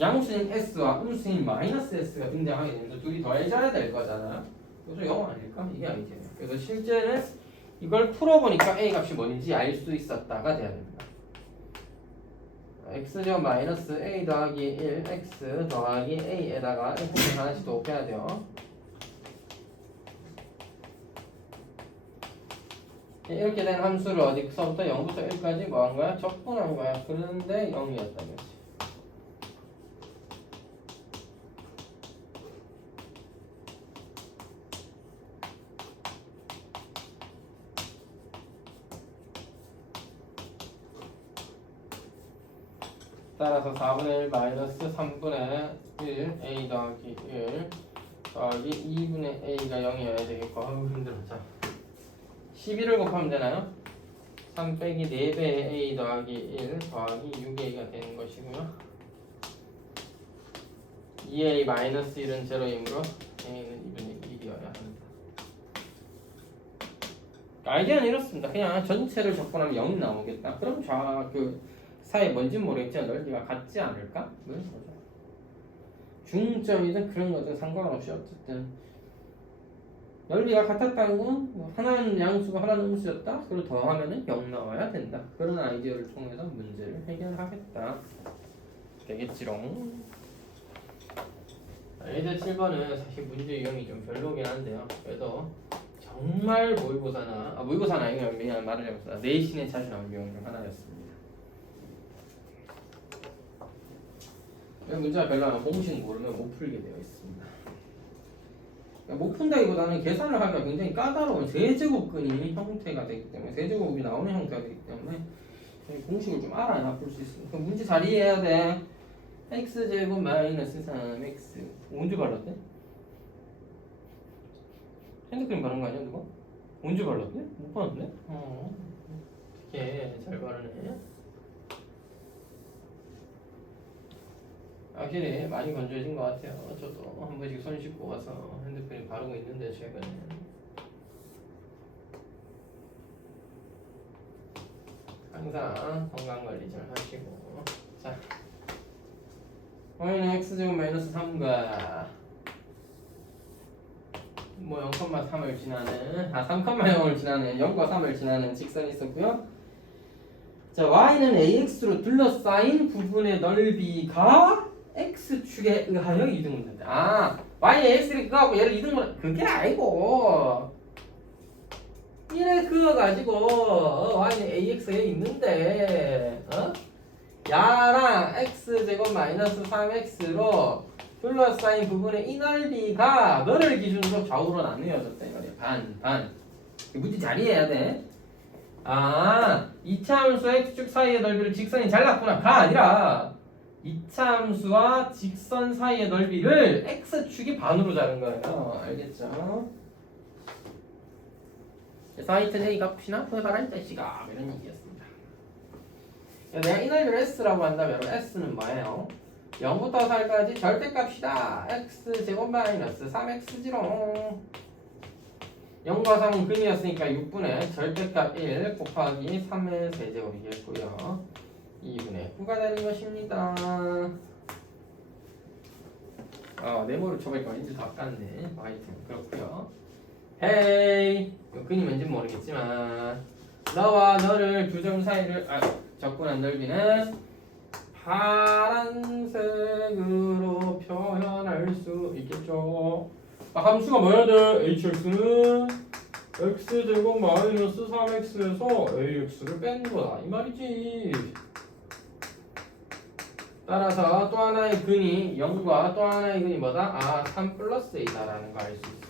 양수인 S와 음수인 마이너스 S가 등장하게 되면서 둘이 더해져야 될 거잖아. 그래서 0 아닐까? 이게 아니죠. 그래서 실제는 이걸 풀어보니까 A 값이 뭔지 알 수 있었다가 돼야 됩니다. X제곱 마이너스 A 더하기 1 X 더하기 A에다가 X를 하나씩 곱해야 돼요. 이렇게 된 함수를 어디서부터 0부터 1까지 뭐 한 거야? 적분한 거야. 그런데 0이었다 그렇지. 따라서 4분의 1 마이너스 3분의 1 A 더하기 1 더하기 2분의 A가 0이어야 되겠고 아우 힘들어. 자 11을 곱하면 되나요? 3 빼기 4배의 A 더하기 1 더하기 6A가 되는 것이고요. 2A 마이너스 1은 제로이므로 A는 2분의 1이어야 합니다. 아이디어는 이렇습니다. 그냥 전체를 적분하면 0이 나오겠다. 그럼 사이에 뭔지는 모르겠지만 넓이가 같지 않을까? 그런 거죠. 중점이든 그런 거든 상관없이 어쨌든 넓이가 같았다는 건 하나는 양수가 하나는 음수였다. 그걸 더하면은 0 나와야 된다. 그런 아이디어를 통해서 문제를 해결하겠다. 되겠지롱. 예제 7번은 사실 문제 유형이 좀 별로긴 한데요. 그래도 정말 모의고사는 아니고 그냥 말을 해봅시다. 내신에 자주 나온 유형 중 하나였습니다. 문제가 별로 안 공식 모르면 못 풀게 되어 있습니다. 못 푼다기보다는 계산을 하기가 굉장히 까다로운 세제곱근이 형태가 되기 때문에 세제곱이 나오는 형태가 되기 때문에 공식을 좀 알아야 풀 수 있습니다. 그럼 문제 잘 이해해야 돼. x제곱 마이너스 3x 언제 발랐대? 핸드크림 바른 거 아니야 누가? 언제 발랐대? 못 봤는데? 어떻게 잘 바르네. 확실히 많이 건조해진 것 같아요. 저도 한 번씩 손 씻고 와서 핸드크림 바르고 있는데 최근에 항상 건강관리 잘 하시고. 자 y는 x제곱 마이너스 3과 뭐 0,3을 지나는 3,0을 지나는 0과 3을 지나는 직선이 있었고요. 자 y는 ax로 둘러싸인 부분의 넓이가 x축에 의하여 이등분된다. y에 x를 그어갖고 얘를 이등분 그게 아니고 이래 그어가지고 y는 ax에 있는데 야랑 x제곱 마이너스 3x로 둘러싸인 부분의 이 넓이가 너를 기준으로 좌우로 나누어졌다 이 말이야. 반. 문제 잘 이해해야 돼. 이차 함수와 x축 사이의 넓이를 직선이 잘랐구나. 가 아니라 이차 함수와 직선 사이의 넓이를 x축이 반으로 자른 거예요. 알겠죠? 그래서 하여튼 a 값이나 그거다 이 자식아 이런 얘기였습니다. 내가 이 넓이를 S라고 한다면 S는 뭐예요? 0부터 4까지 절대값이다. X제곱 마이너스 3X지롱 0과 3은 근이었으니까 6분의 절대값 1 곱하기 3의 세제곱이겠고요. 2분의 9가 되는 것입니다. 네모를 쳐보니까 왠지 더 아깝네. 하여튼 그렇고요. 헤이 근이 뭔지 모르겠지만 너와 너를 두 점 사이를 적분한 넓이는 파란색으로 표현할 수 있겠죠. 함수가 뭐야 돼? hx는 x제곱 마이너스 3x에서 ax를 뺀 거다 이 말이지. 따라서 또 하나의 근이 0과 또 하나의 근이 뭐다? 3 플러스 a다라는 거 알 수 있습니다.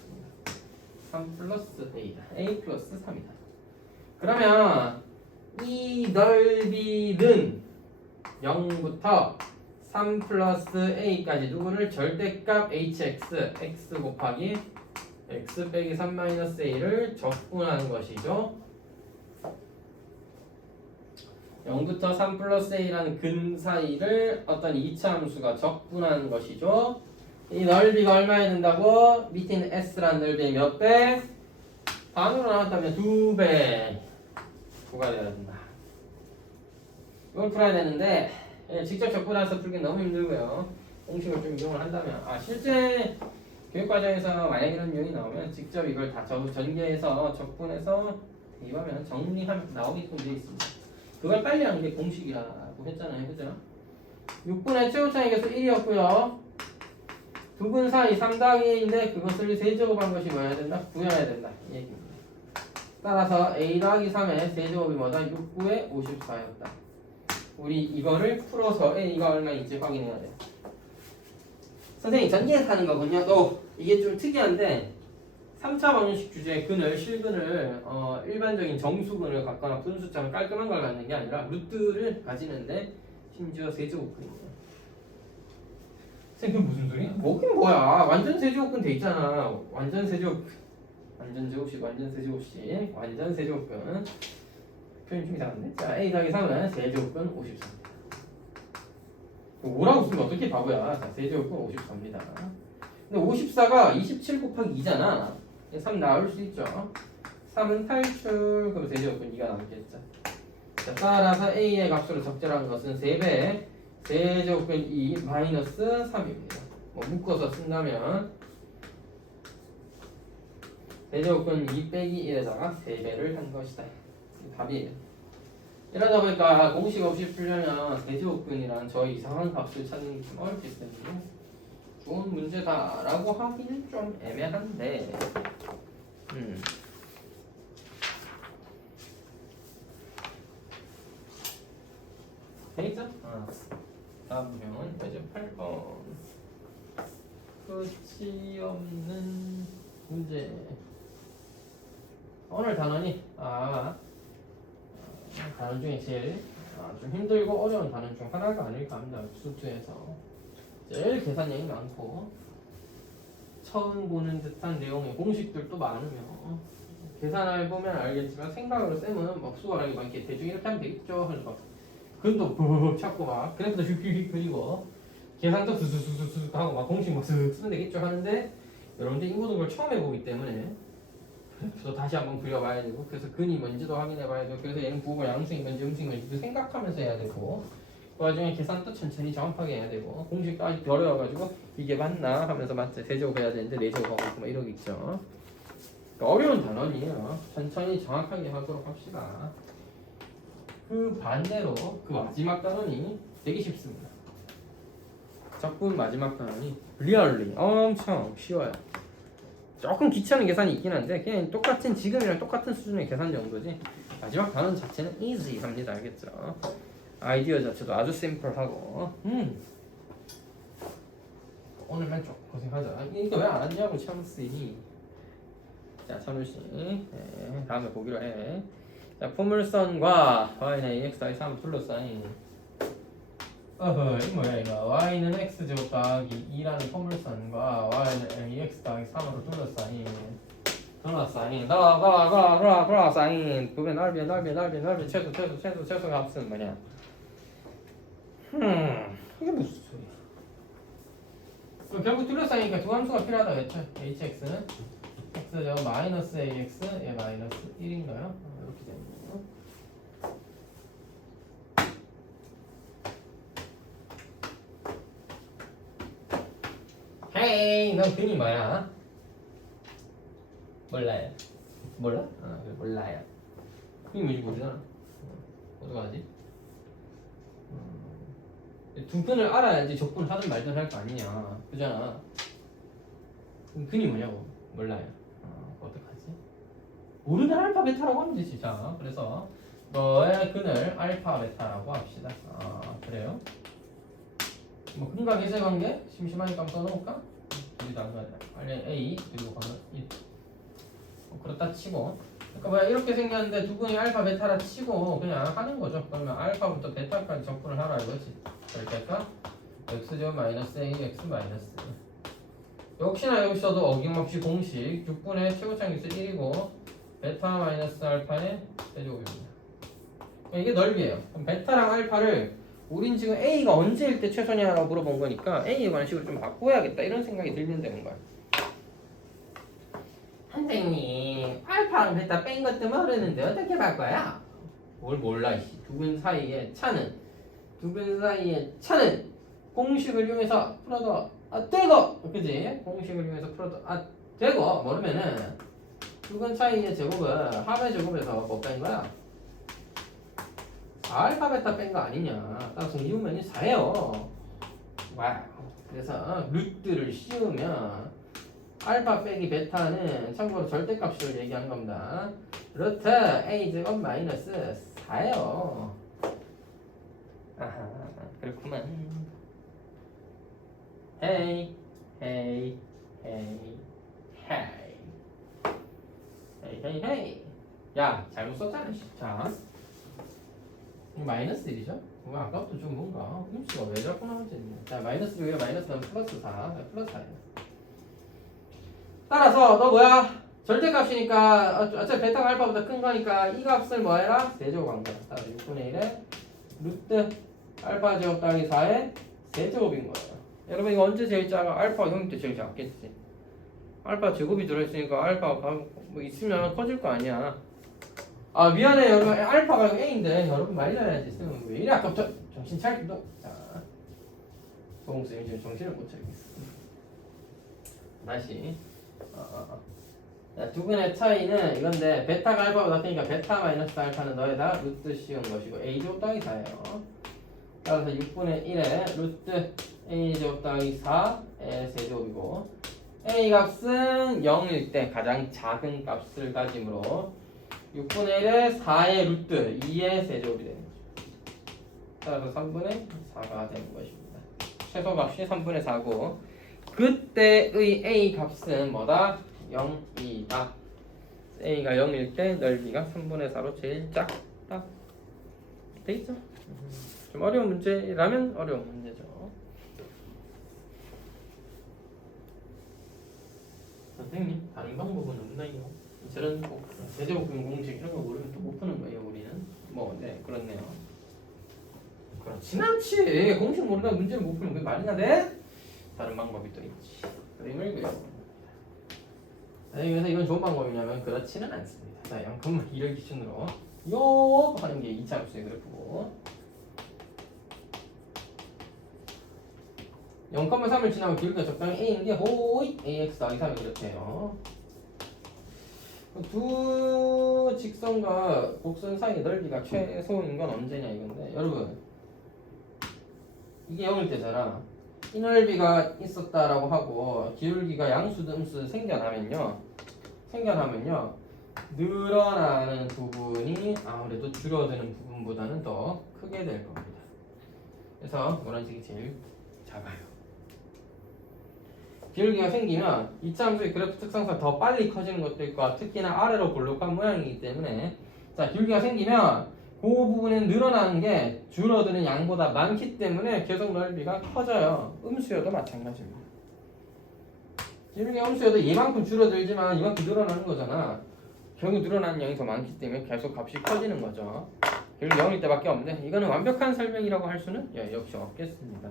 3 플러스 a다. a 플러스 3이다. 그러면 이 넓이는 0부터 3 플러스 a까지 누구를 절대값 hx x 곱하기 x 빼기 3 마이너스 a를 적분하는 것이죠. 0부터 3 플러스 a라는 근 사이를 어떤 2차 함수가 적분하는 것이죠. 이 넓이가 얼마야 된다고? 밑에 있는 s라는 넓이의 몇 배? 반으로 나왔다면 2배 부과되어야 된다. 이걸 풀어야 되는데 직접 적분해서 풀기 너무 힘들고요. 공식을 좀 이용을 한다면 실제 교육과정에서 만약 이런 유형이 나오면 직접 이걸 다 전개해서 적분해서 대입하면 정리하면 나오게끔 되어 있습니다. 그걸 빨리 하는 게 공식이라고 했잖아요. 그죠? 6분의 최고차의 개수 1이었고요. 두 근 사이 3 더하기 1인데 그것을 세제곱한 것이 뭐여야 된다? 9여야 된다. 이 얘기입니다. 따라서 a 더하기 3의 세제곱이 뭐다? 6, 9의 54였다. 우리 이거를 풀어서 a가 얼마인지 확인해야 돼. 선생님 전개해서 하는 거군요. 이게 좀 특이한데 3차 방정식 주제에 근을 실근을 일반적인 정수근을 갖거나 분수처럼 깔끔한 걸 갖는 게 아니라 루트를 가지는데 심지어 세제곱근이에요. 선생님 그게 무슨 소리야? 뭐긴 뭐야. 완전 세제곱근 돼 있잖아. 완전 세제곱 완전 제곱식 완전 세제곱식 완전 세제곱근 표현 좀 이상한데? 자 a 더하기 3은 세제곱근 54입니다. 5라고 쓰면 어떻게 바보야. 자 세제곱근 54입니다. 근데 54가 27 곱하기 2잖아. 3 나올 수 있죠. 3은 탈출. 그럼 세제곱근 2가 남겠죠. 자, 따라서 a의 값으로 적절한 것은 3배 세제곱근 2 마이너스 3입니다. 묶어서 쓴다면 세제곱근 2 빼기 1에다가 3배를 한 것이다. 답이에요. 이러다 보니까 공식 없이 풀려면 세제곱근이란 저 이상한 값을 찾는 게 좀 어렵기 때문에 좋은 문제다라고 하기는 좀 애매한데 되겠죠? 다음 문형은 이제 8번 끝이 없는 문제. 오늘 단원이 단원 중에 제일 좀 힘들고 어려운 단원 중 하나가 아닐까 합니다. 수투에서 제일 계산량이 많고 처음 보는 듯한 내용의 공식들도 많으며 계산을 보면 알겠지만 생각으로 쌤은 막 수월하게 막 이렇게 대충 이렇게 하면 되겠죠 하는 막 근도 푹 찾고 막 그래프도 휙휙휙 그리고 계산도 수수수수 하고 막 공식 막 쓱 쓰면 되겠죠 하는데 여러분들이 이 모든 걸 처음 해보기 때문에 그래프도 다시 한번 그려봐야 되고 그래서 근이 뭔지도 확인해봐야 되고 그래서 얘는 부호가 양수인 건지 음수인 건지도 생각하면서 해야 되고 그 와중에 계산도 천천히 정확하게 해야 되고 공식도 아직 어려워가지고 이게 맞나 하면서 맞지 세제곱 해야 되는데 네제곱 하고 막 이러겠죠. 그러니까 어려운 단원이에요. 천천히 정확하게 하도록 합시다. 그 반대로 그 마지막 단원이 되게 쉽습니다. 적분 마지막 단원이 리얼리 엄청 쉬워요. 조금 귀찮은 계산이 있긴 한데 그냥 똑같은 지금이랑 똑같은 수준의 계산 정도지 마지막 단원 자체는 easy 합니다. 알겠죠? 아이디어 자체도 아주 심플하고 오늘만 좀 고생하자. 이거 왜 안 왔냐고 참으시니. 자 찬우씨 다음에 보기로 해. 자 포물선과 y는 ax 더하기 3 둘러싸인 이 뭐야 이거 y는 x제곱 더하기 2라는 포물선과 y는 ax 더하기 3으로 둘러싸인 둘러싸인 부분 넓이 최소 값은 뭐냐. 이게 무슨 소리야. 결국 둘러싸이니까 두 함수가 필요하다고 했죠. hx는 x제곱 마이너스 ax 얘 마이너스 1인가요? 이렇게 되네요. 헤이 넌 근이 뭐야? 몰라요. 몰라? 몰라요. 근이 뭔지 모르잖아. 어떡하지? 두근을 알아야지 적분을 하든 말든 할 거 아니냐. 그잖아. 그럼 근이 뭐냐고. 몰라요. 어떡하지? 모르면 알파 베타라고 하면 되지. 자, 그래서 너의 근을 알파 베타라고 합시다. 그래요? 뭐 근과 계세 관계 심심하니까 한번 써놓을까? 둘이다 한 거야. 아니 A 그리고 방금 1. 그렇다 치고. 그러니까 뭐야 이렇게 생겼는데 두근이 알파 베타라 치고 그냥 하는 거죠. 그러면 알파부터 베타까지 적분을 하라 이거지. 절대값 x제곱 마이너스 a x 마이너스. 역시나 여기서도 어김없이 공식 6분의 최고차항 기수 1이고 베타 마이너스 알파의 세제곱입니다. 이게 넓이에요. 그럼 베타랑 알파를 우린 지금 a가 언제일 때 최소냐라고 물어본 거니까 a에 관한 식으로 좀 바꿔야겠다 이런 생각이 들면 되는 거야. 선생님 알파랑 베타 뺀 것도 모르는데 어떻게 바꿔요? 뭘 몰라 이씨. 두근 사이의 차는 공식을 이용해서 풀어도 되고 그지? 공식을 이용해서 풀어도 되고 모르면은 두근 사이의 제곱은 합의 제곱에서 뭐 뺀 거야? 4알파 베타 뺀 거 아니냐. 따라서 이으면이 4예요. 와우. 그래서 루트를 씌우면 알파 빼기 베타는 참고로 절대값을 얘기한 겁니다. 루트 a 제곱 마이너스 4예요. 아하, 그렇구만. 헤이 헤이 헤이 헤이 헤이 헤이. 야, 잘못 썼잖아. 자, 이거 마이너스 1이죠? 아까부터 좀 뭔가 음수가 왜 자꾸 나오지? 자, 마이너스 6에 마이너스 나면 플러스 4. 플러스 4예요. 따라서 너 뭐야? 절대값이니까 어차피 베타가 알파보다 큰 거니까 이 값을 뭐 해라? 세제곱한 거야. 따라서 6분의 1에 루트 알파 제곱 더하기 4의 세제곱인 거예요. 여러분 이거 언제 제일 작아? 알파가 0일 때 제일 작겠지. 알파 제곱이 들어있으니까 알파가 뭐 있으면 커질 거 아니야. 미안해 여러분 알파가 A인데 여러분 말려야지. 왜 이래 아까부터 정신 차리도. 자, 소공쌤이 지금 정신을 못 차리겠어. 다시. 자, 두 분의 차이는 이건데 베타가 알파보다 크니까 베타 마이너스 알파는 너에다 루트 씌운 것이고 a제곱 더하기 4예요. 따라서 6분의 1에 루트 a제곱 더하기 4의 세제곱이고 a 값은 0일 때 가장 작은 값을 가짐으로 6분의 1에 4의 루트 2의 세제곱이 되는 거죠. 따라서 3분의 4가 되는 것입니다. 최소값이 3분의 4고 그때의 a 값은 뭐다? 0이다. a가 0일 때 넓이가 3분의 4로 제일 작다. 되겠죠? 좀 어려운 문제라면 어려운 문제죠. 선생님 다른 방법은 없나요? 저런 세제곱분 공식 이런 거 모르면 또 못 푸는 거예요 우리는. 네 그렇네요. 그렇진 않지. 공식 모르다 문제를 못 푸는 게 말이나 돼? 다른 방법이 또 있지. 그림을 그려봅니다. 그래서 이건 좋은 방법이냐면 그렇지는 않습니다. 자, 0,1을 기준으로 요 하는 게 2차 함수의 그래프고 0,3을 지나면 기울기가 적당히 a인 게 호이 ax 더하기 3이 그렇대요. 두 직선과 곡선 사이의 넓이가 최소인 건 언제냐 이건데 여러분 이게 0일 때잖아. 이 넓이가 있었다라고 하고 기울기가 양수든 음수든 생겨나면요 늘어나는 부분이 아무래도 줄어드는 부분보다는 더 크게 될 겁니다. 그래서 노란색이 제일 작아요. 기울기가 생기면 이차 함수의 그래프 특성상 더 빨리 커지는 것도 있고 특히나 아래로 볼록한 모양이기 때문에 자 기울기가 생기면 그 부분은 늘어나는 게 줄어드는 양보다 많기 때문에 계속 넓이가 커져요. 음수여도 마찬가지입니다. 기울기가 음수여도 이만큼 줄어들지만 이만큼 늘어나는 거잖아. 결국 늘어나는 양이 더 많기 때문에 계속 값이 커지는 거죠. 기울기 0일 때밖에 없는데 이거는 완벽한 설명이라고 할 수는 역시 없겠습니다.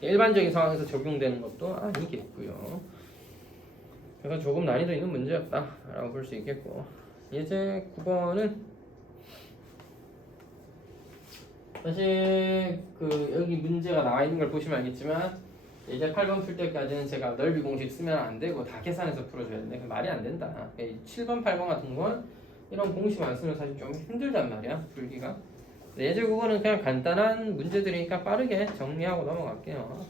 일반적인 상황에서 적용되는 것도 아니겠고요. 그래서 조금 난이도 있는 문제였다라고 볼 수 있겠고 이제 9번은 사실 여기 문제가 나와 있는 걸 보시면 알겠지만 이제 8번 풀 때까지는 제가 넓이 공식 쓰면 안 되고 다 계산해서 풀어줘야 되는데 말이 안 된다. 7번, 8번 같은 건 이런 공식 안 쓰면 사실 좀 힘들단 말이야 풀기가. 예제 국어는 그냥 간단한 문제들이니까 빠르게 정리하고 넘어갈게요.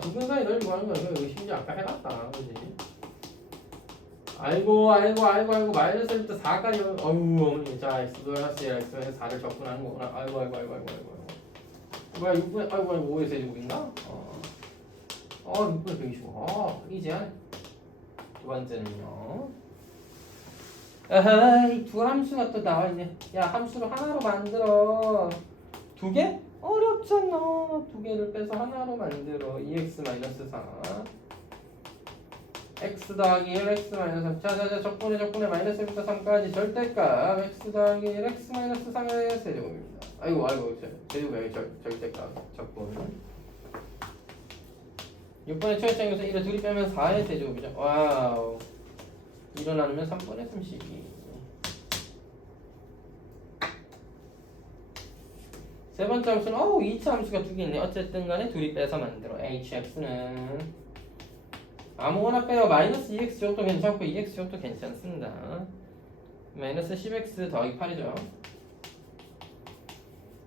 두근 사이 넓이 구하는 거 이거 심지어 아까 해놨다, 그지? 아이고 마이너스 1부터 4까지 어휴 어머니 자 x 플러스 x에서 4를 접근하는 거구나. 아이고 뭐야 6분의 아이고 5의 세제곱인가? 6분의 125 이제 두 번째는요. 아이 두 함수가 또 나와있네. 야 함수를 하나로 만들어. 두 개? 어렵잖아. 두 개를 빼서 하나로 만들어. 2x-4 x 더하기 1 x 마이너스 3 자자자 적분에 마이너스 1부터 3까지 절대값 x 더하기 1 x 마이너스 3의 세제곱입니다. 아이고 세제곱이 아니고 절대값 적분 6분의 최저점에서 1을 둘이 빼면 4의 세제곱이죠. 와우 일어나면 3분의 32 세 번째 함수는 2차 함수가 두 개 있네. 어쨌든 간에 둘이 빼서 만들어. hx는 아무거나 빼요. 마이너스 2x 제곱도 괜찮고 2x 제곱도 괜찮습니다. 마이너스 10x 더하기 8이죠.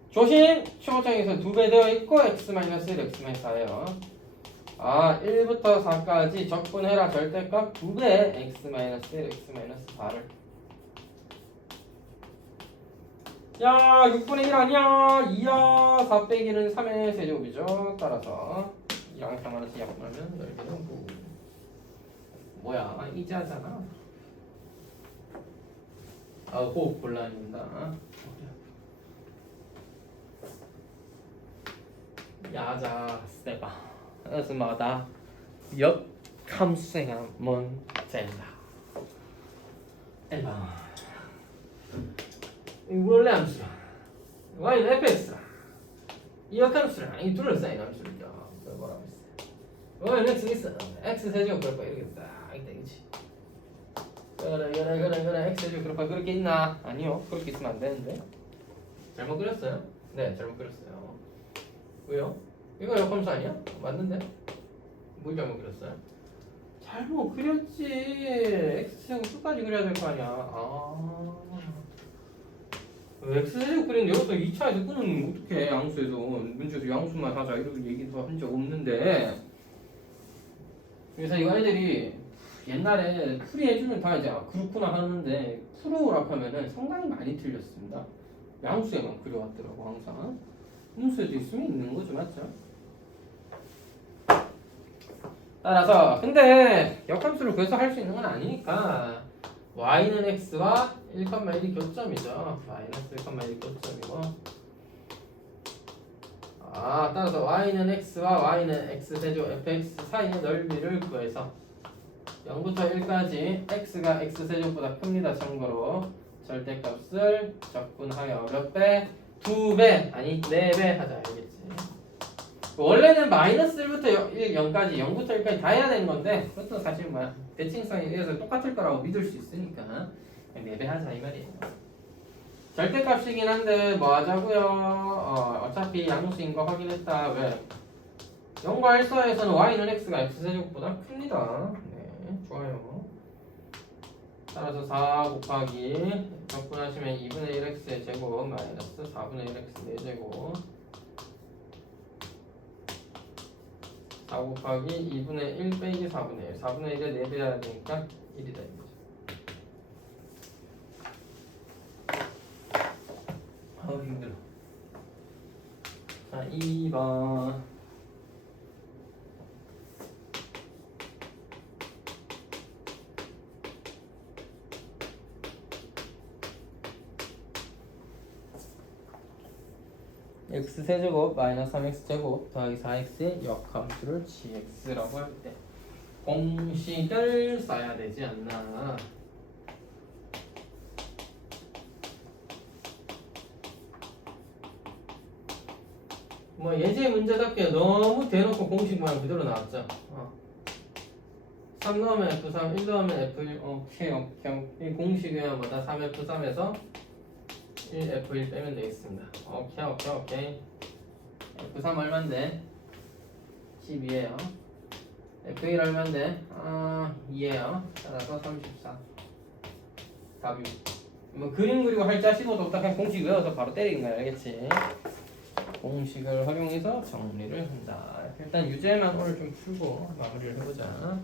조심! 최고점에서 2배 되어 있고 x 마이너스 1, x 마이너스 4예요. 1부터 4까지 적분해라. 절대값 2배 x 마이너스 1, x 마이너스 4를. 야 6분의 1 아니야. 2야. 4 빼기는 3의 세제곱이죠. 따라서 2랑 상관없이 약분하면 넓이는 9. 뭐야 이제 하잖아. 호흡 곤란입니다. 야자 세바 어스마다 역 함수가 문제다. 에바 원래 함수라 y는 fx라 이 역함수랑 이 둘러싸인 함수니까 뭐라고 했어. y는 x 있어. x 세제곱 그럴까 이렇게 딱 있다 이거지. 그래 x 세제곱 그럴까 그렇게 있나? 아니요 그렇게 있으면 안 되는데. 잘못 그렸어요? 네 잘못 그렸어요. 왜요? 이거 역함수 아니야? 맞는데? 뭘 잘못 그렸어요? 잘못 그렸지. x제곱 끝까지 그려야 될 거 아니야. x제곱 그리는데 여기서 2차에서 끊으면 어떡해. 양수에서 문제에서 양수만 하자 이렇게 얘기도 한 적 없는데. 그래서 이거 애들이 옛날에 풀이 해주면 다 이제 그렇구나 하는데 풀어오라고 하면은 상당히 많이 틀렸습니다. 양수에만 그려왔더라고 항상. 음수에도 있으면 있는 거죠, 맞죠? 따라서 근데 역함수를 구해서 할 수 있는 건 아니니까 y는 x와 1,1이 교점이죠. 마이너스 1,1이 교점이고 따라서 y는 x와 y는 x세제곱 fx 사이의 넓이를 구해서 0부터 1까지 x가 x세제곱보다 큽니다. 참고로 절대값을 적분하여 몇 배? 2배 아니 4배 하자 알겠지. 원래는 마이너스 1부터 0까지 0부터 1까지 다 해야 되는 건데 그것도 사실 뭐 대칭성에 의해서 똑같을 거라고 믿을 수 있으니까 4배 하자 이 말이에요. 절대값이긴 한데 뭐 하자고요. 어차피 양수인 거 확인했다. 왜? 0과 1 사이에서는 y는 x가 x세제곱보다 큽니다. 네 좋아요. 따라서 4 곱하기 적분하시면 2분의 1x의 제곱 마이너스 4분의 1x 4제곱 4 곱하기 2분의 1 빼기 4분의 1 4분의 1에 4배 해야 되니까 1이다 이거죠. 힘들어. 자 2번 x세제곱 마이너스 3x제곱 더하기 4x의 역함수를 gx라고 할 때 공식을 써야 되지 않나. 뭐 예제 문제답게 너무 대놓고 공식 모양 그대로 나왔죠. 3 넣으면 F3, 1 넣으면 F1 오케이 공식이야 뭐다 3F3에서 1F1 빼면 되겠습니다. 오케이 F3 얼만데? 12에요. F1 얼만데? 2에요. 따라서 34 답이. 뭐 그림 그리고 할 자신도 없다. 그냥 공식 외워서 바로 때리는 거야. 알겠지? 공식을 활용해서 정리를 한다. 일단 유제만 오늘 좀 풀고 마무리를 해보자.